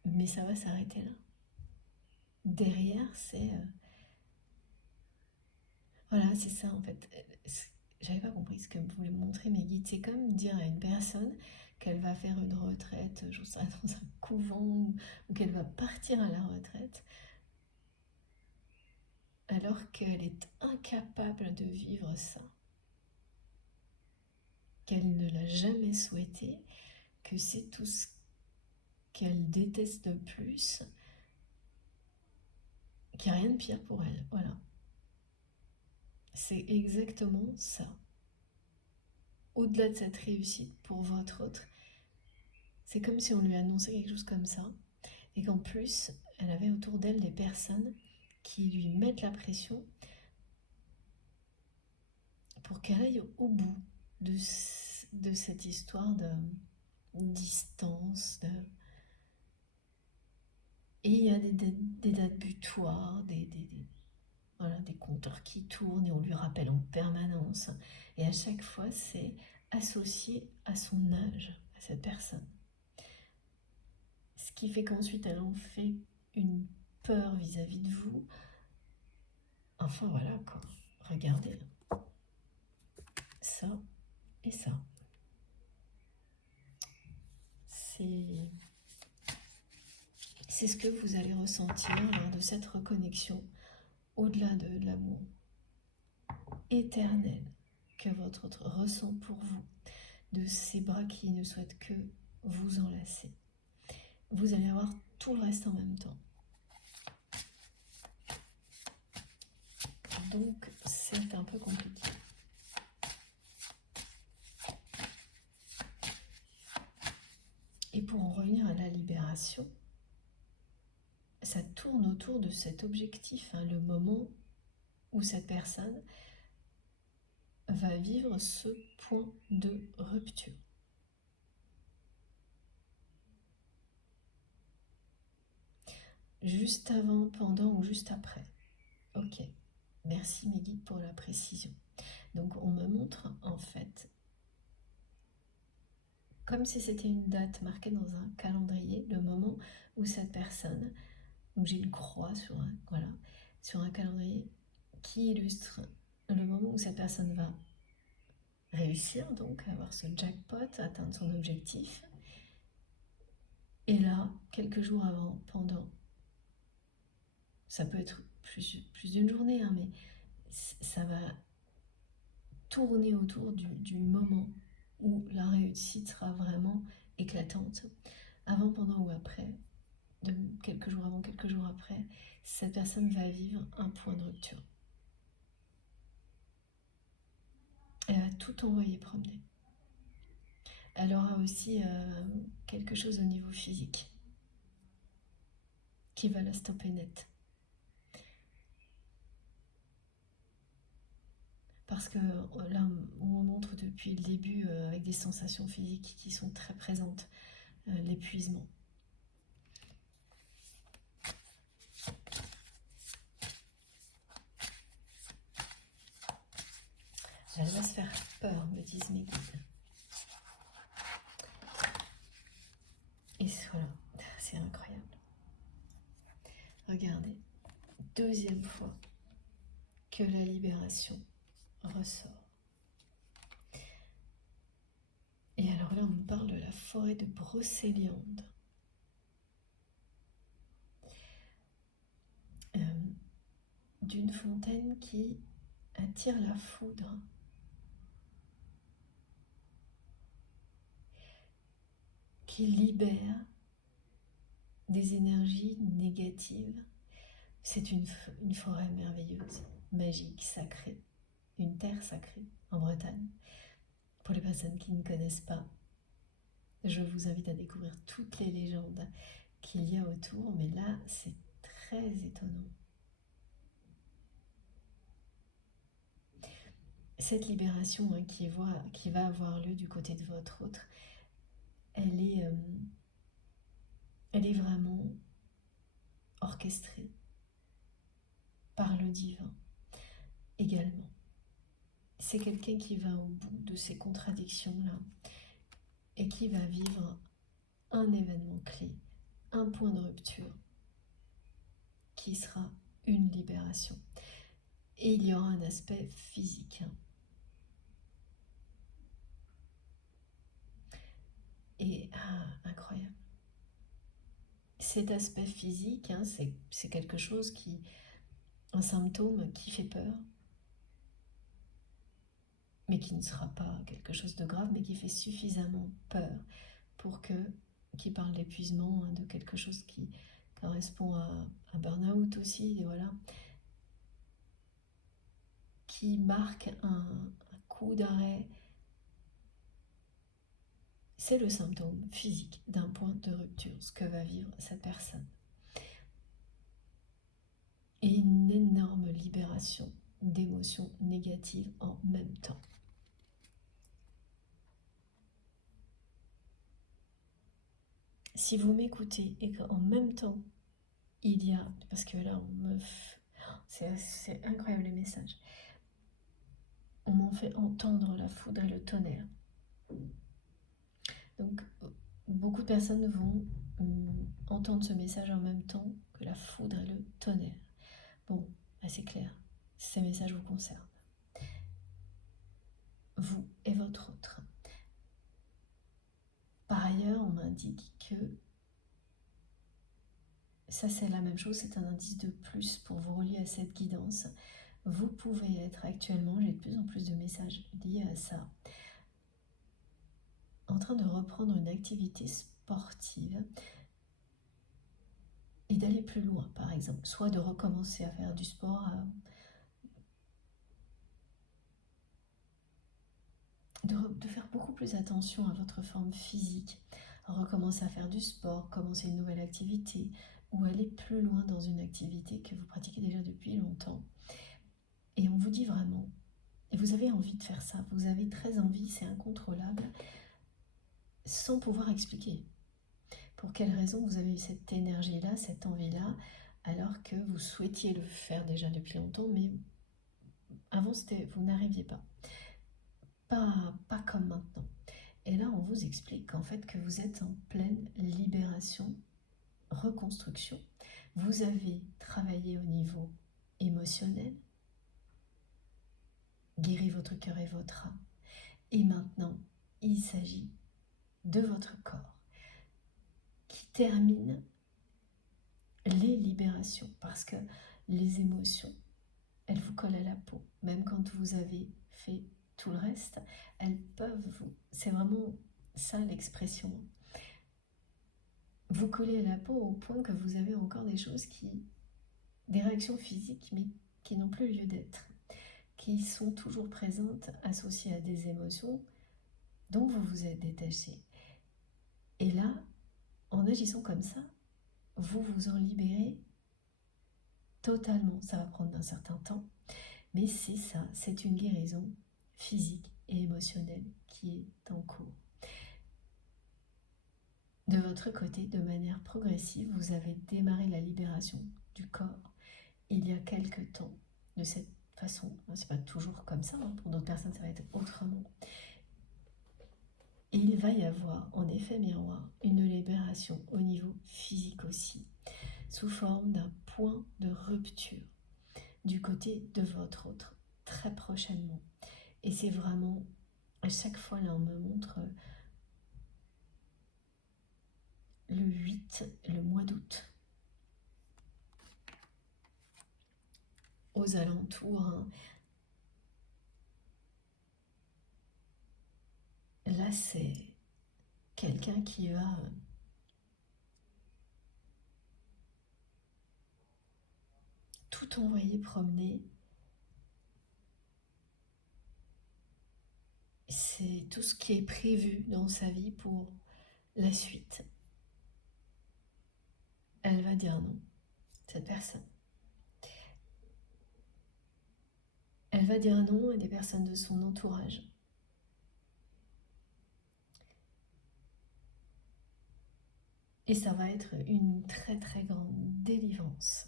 mais ça va s'arrêter là. Derrière, voilà, c'est ça en fait. J'avais pas compris ce que voulaient me montrer mes guides. C'est comme dire à une personne qu'elle va faire une retraite, je sais, dans un couvent, ou qu'elle va partir à la retraite, alors qu'elle est incapable de vivre ça, qu'elle ne l'a jamais souhaité, que c'est tout ce qu'elle déteste le plus, qu'il n'y a rien de pire pour elle. Voilà. C'est exactement ça. Au-delà de cette réussite pour votre autre, c'est comme si on lui annonçait quelque chose comme ça, et qu'en plus, elle avait autour d'elle des personnes qui lui mettent la pression pour qu'elle aille au bout de cette histoire de distance. Et il y a des dates butoirs, voilà, des compteurs qui tournent et on lui rappelle en permanence. Et à chaque fois, c'est associé à son âge, à cette personne. Ce qui fait qu'ensuite, elle en fait une peur vis-à-vis de vous. Enfin voilà quoi, regardez ça et ça. C'est ce que vous allez ressentir lors de cette reconnexion au-delà de l'amour éternel que votre autre ressent pour vous, de ces bras qui ne souhaitent que vous enlacer. Vous allez avoir tout le reste en même temps. Donc c'est un peu compliqué. Et pour en revenir à la libération, ça tourne autour de cet objectif, le moment où cette personne va vivre ce point de rupture. Juste avant, pendant ou juste après. Ok, merci mes guides pour la précision. Donc on me montre en fait, comme si c'était une date marquée dans un calendrier, le moment où cette personne, donc j'ai une croix sur un calendrier qui illustre le moment où cette personne va réussir, donc avoir ce jackpot, atteindre son objectif. Et là, quelques jours avant, pendant, ça peut être plus d'une journée, mais ça va tourner autour du moment où la réussite sera vraiment éclatante, avant, pendant ou après, de quelques jours avant, quelques jours après, cette personne va vivre un point de rupture. Elle va tout envoyer promener. Elle aura aussi quelque chose au niveau physique qui va la stopper net. Parce que là, on montre depuis le début avec des sensations physiques qui sont très présentes, l'épuisement. Elle va se faire peur, me disent mes guides. Et voilà, c'est incroyable. Regardez, deuxième fois que la libération ressort. Et alors là, on me parle de la forêt de Brocéliande. D'une fontaine qui attire la foudre. Qui libère des énergies négatives. C'est une forêt merveilleuse, magique, sacrée, une terre sacrée en Bretagne. Pour les personnes qui ne connaissent pas, je vous invite à découvrir toutes les légendes qu'il y a autour, mais là, c'est très étonnant. Cette libération qui va avoir lieu du côté de votre autre, elle est vraiment orchestrée par le divin également. C'est quelqu'un qui va au bout de ces contradictions-là et qui va vivre un événement clé, un point de rupture qui sera une libération. Et il y aura un aspect physique. Et incroyable. Cet aspect physique, c'est quelque chose un symptôme qui fait peur, mais qui ne sera pas quelque chose de grave, mais qui fait suffisamment peur pour qui parle d'épuisement, de quelque chose qui correspond à un burn-out aussi, et voilà, qui marque un coup d'arrêt. C'est le symptôme physique d'un point de rupture, ce que va vivre cette personne. Et une énorme libération d'émotions négatives en même temps. Si vous m'écoutez et qu'en même temps, il y a, parce que là, c'est incroyable les messages, on m'en fait entendre la foudre et le tonnerre. Donc, beaucoup de personnes vont entendre ce message en même temps que la foudre et le tonnerre. Bon, c'est clair, ces messages vous concernent. Vous et votre autre. Par ailleurs, on m'indique que ça c'est la même chose, c'est un indice de plus pour vous relier à cette guidance. Vous pouvez être actuellement, j'ai de plus en plus de messages liés à ça, en train de reprendre une activité sportive et d'aller plus loin, par exemple, soit de recommencer à faire du sport, de faire beaucoup plus attention à votre forme physique, recommencer à faire du sport, commencer une nouvelle activité, ou aller plus loin dans une activité que vous pratiquez déjà depuis longtemps. Et on vous dit vraiment, et vous avez envie de faire ça, vous avez très envie, c'est incontrôlable, sans pouvoir expliquer pour quelle raison vous avez eu cette énergie-là, cette envie-là, alors que vous souhaitiez le faire déjà depuis longtemps, mais avant vous n'arriviez pas. Pas comme maintenant. Et là, on vous explique qu'en fait, que vous êtes en pleine libération, reconstruction. Vous avez travaillé au niveau émotionnel, guéri votre cœur et votre âme. Et maintenant, il s'agit de votre corps qui termine les libérations. Parce que les émotions, elles vous collent à la peau. Même quand vous avez fait tout le reste, elles peuvent c'est vraiment ça l'expression. vous coller à la peau au point que vous avez encore des réactions physiques, mais qui n'ont plus lieu d'être, qui sont toujours présentes, associées à des émotions dont vous vous êtes détaché. Et là, en agissant comme ça, vous vous en libérez totalement. Ça va prendre un certain temps, mais c'est ça, c'est une guérison physique et émotionnelle qui est en cours. De votre côté, de manière progressive, vous avez démarré la libération du corps il y a quelque temps, de cette façon. C'est pas toujours comme ça, pour d'autres personnes ça va être autrement. Et il va y avoir en effet miroir une libération au niveau physique aussi, sous forme d'un point de rupture du côté de votre autre, très prochainement. Et c'est vraiment, à chaque fois là on me montre le 8, le mois d'août, aux alentours, hein. Là c'est quelqu'un qui va tout envoyer promener. C'est tout ce qui est prévu dans sa vie pour la suite. Elle va dire non, cette personne. Elle va dire non à des personnes de son entourage. Et ça va être une très très grande délivrance.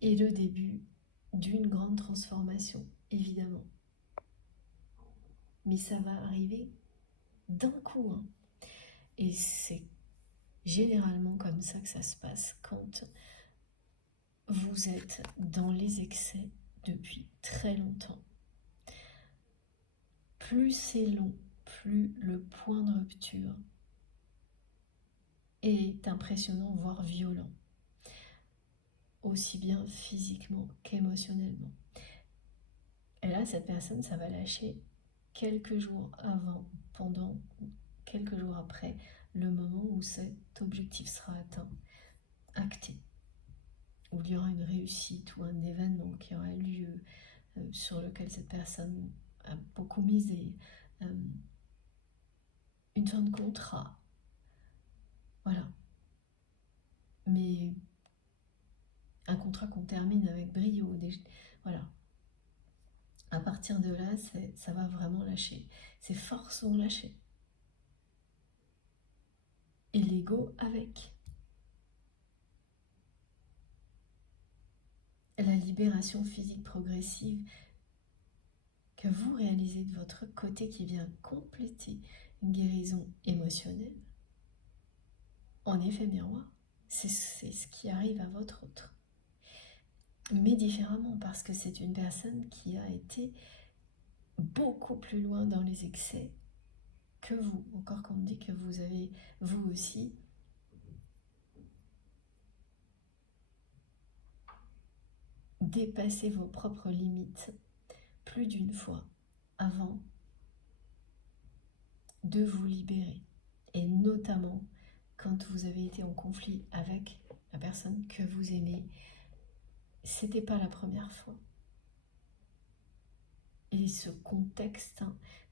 Et le début d'une grande transformation, évidemment. Mais ça va arriver d'un coup, hein. Et c'est généralement comme ça que ça se passe quand vous êtes dans les excès depuis très longtemps. Plus c'est long, plus le point de rupture est impressionnant, voire violent, aussi bien physiquement qu'émotionnellement. Et là, cette personne, ça va lâcher quelques jours avant, pendant, quelques jours après, le moment où cet objectif sera atteint, acté, où il y aura une réussite ou un événement qui aura lieu, sur lequel cette personne a beaucoup misé, une fin de contrat, voilà. Mais un contrat qu'on termine avec brio, voilà. À partir de là, ça va vraiment lâcher. Ces forces vont lâcher. Et l'ego avec. La libération physique progressive que vous réalisez de votre côté qui vient compléter une guérison émotionnelle, en effet miroir, c'est ce qui arrive à votre autre. Mais différemment, parce que c'est une personne qui a été beaucoup plus loin dans les excès que vous. Encore qu'on dit que vous avez, vous aussi, dépassé vos propres limites plus d'une fois avant de vous libérer. Et notamment quand vous avez été en conflit avec la personne que vous aimez, c'était pas la première fois. Et ce contexte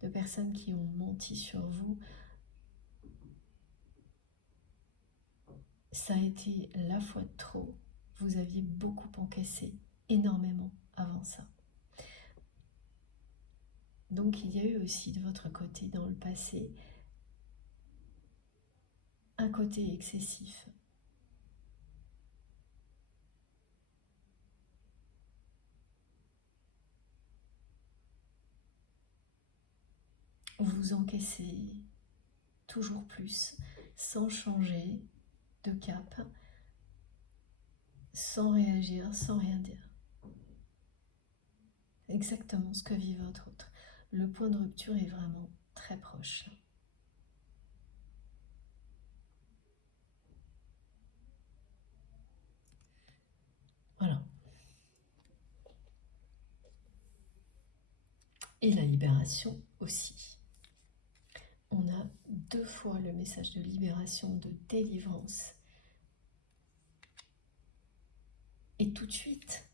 de personnes qui ont menti sur vous, ça a été la fois de trop. Vous aviez beaucoup encaissé, énormément avant ça. Donc il y a eu aussi de votre côté, dans le passé, un côté excessif. Vous encaissez toujours plus, sans changer de cap, sans réagir, sans rien dire. Exactement ce que vit votre autre. Le point de rupture est vraiment très proche. Voilà. Et la libération aussi. on a 2 fois le message de libération, de délivrance. Et tout de suite,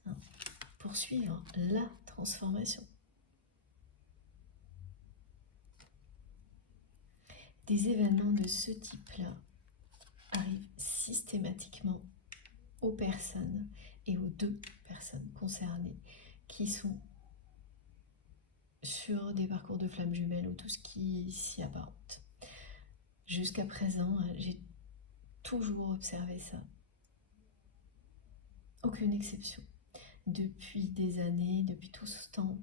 poursuivre la transformation. Des événements de ce type-là arrivent systématiquement aux personnes et aux 2 personnes concernées qui sont sur des parcours de flammes jumelles ou tout ce qui s'y apparente. Jusqu'à présent, j'ai toujours observé ça. Aucune exception. Depuis des années, depuis tout ce temps,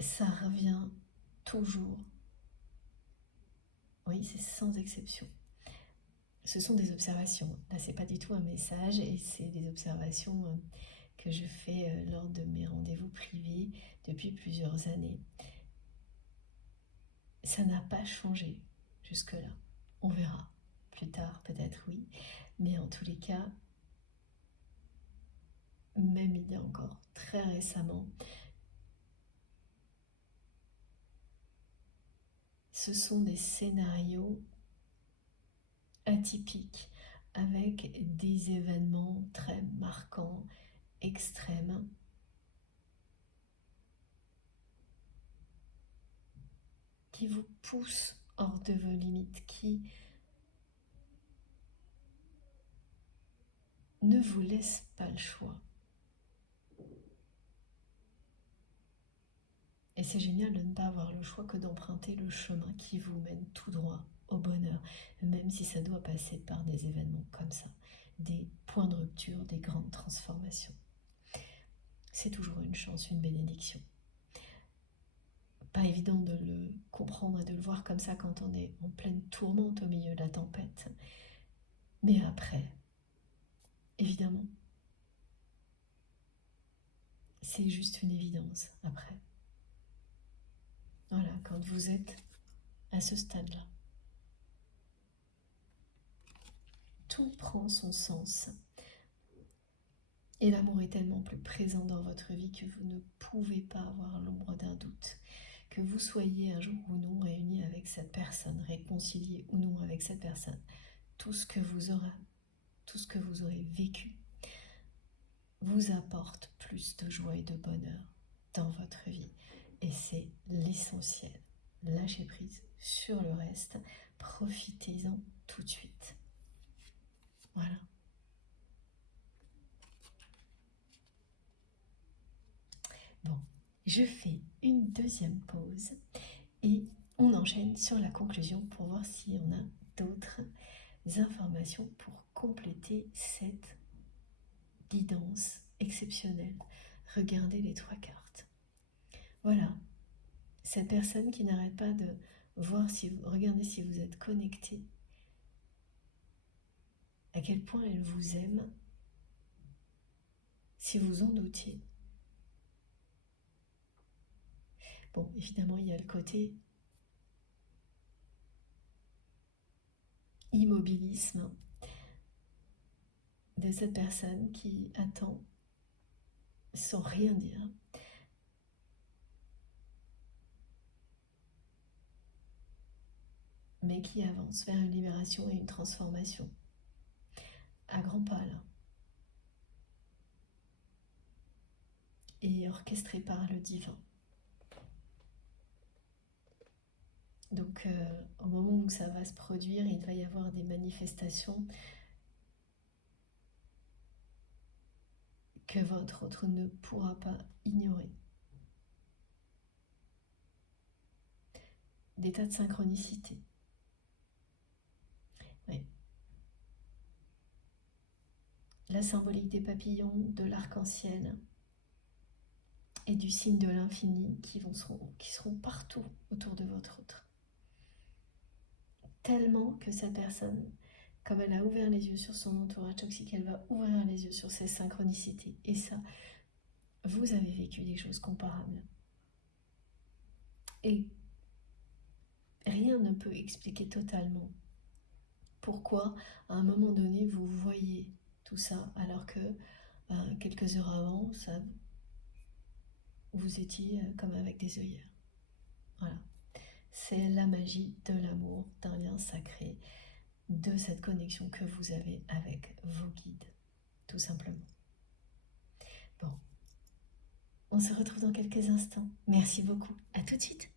ça revient toujours. Oui, c'est sans exception. Ce sont des observations. Là, c'est pas du tout un message et c'est des observations que je fais lors de mes rendez-vous privés depuis plusieurs années. Ça n'a pas changé jusque-là. On verra plus tard, peut-être oui, mais en tous les cas, même il y a encore très récemment, ce sont des scénarios atypiques avec des événements très marquants, extrêmes, qui vous poussent hors de vos limites, qui ne vous laissent pas le choix. Et c'est génial de ne pas avoir le choix que d'emprunter le chemin qui vous mène tout droit au bonheur, même si ça doit passer par des événements comme ça, des points de rupture, des grandes transformations. C'est toujours une chance, une bénédiction. Pas évident de le comprendre et de le voir comme ça quand on est en pleine tourmente au milieu de la tempête. Mais après, évidemment, c'est juste une évidence après. Voilà, quand vous êtes à ce stade-là. Tout prend son sens. Et l'amour est tellement plus présent dans votre vie que vous ne pouvez pas avoir l'ombre d'un doute. Que vous soyez un jour ou non réunis avec cette personne, réconciliés ou non avec cette personne, tout ce que vous aurez vécu vous apporte plus de joie et de bonheur dans votre vie. Et c'est l'essentiel. Lâchez prise sur le reste. Profitez-en tout de suite. Voilà. Bon, je fais une deuxième pause et on enchaîne sur la conclusion pour voir si on a d'autres informations pour compléter cette guidance exceptionnelle. Regardez les 3 cartes. Voilà, cette personne qui n'arrête pas de voir regardez si vous êtes connecté, à quel point elle vous aime, si vous en doutiez. Bon, évidemment, il y a le côté immobilisme de cette personne qui attend sans rien dire. Mais qui avance vers une libération et une transformation. À grands pas là. Et orchestré par le divin. Donc au moment où ça va se produire, il va y avoir des manifestations que votre autre ne pourra pas ignorer. Des tas de synchronicités. Oui. La symbolique des papillons, de l'arc-en-ciel et du signe de l'infini qui seront partout autour de votre autre. Tellement que cette personne, comme elle a ouvert les yeux sur son entourage toxique, elle va ouvrir les yeux sur ses synchronicités. Et ça, vous avez vécu des choses comparables. Et rien ne peut expliquer totalement pourquoi, à un moment donné, vous voyez tout ça, alors que quelques heures avant, vous étiez comme avec des œillères. Voilà. C'est la magie de l'amour, d'un lien sacré, de cette connexion que vous avez avec vos guides, tout simplement. Bon, on se retrouve dans quelques instants. Merci beaucoup. À tout de suite.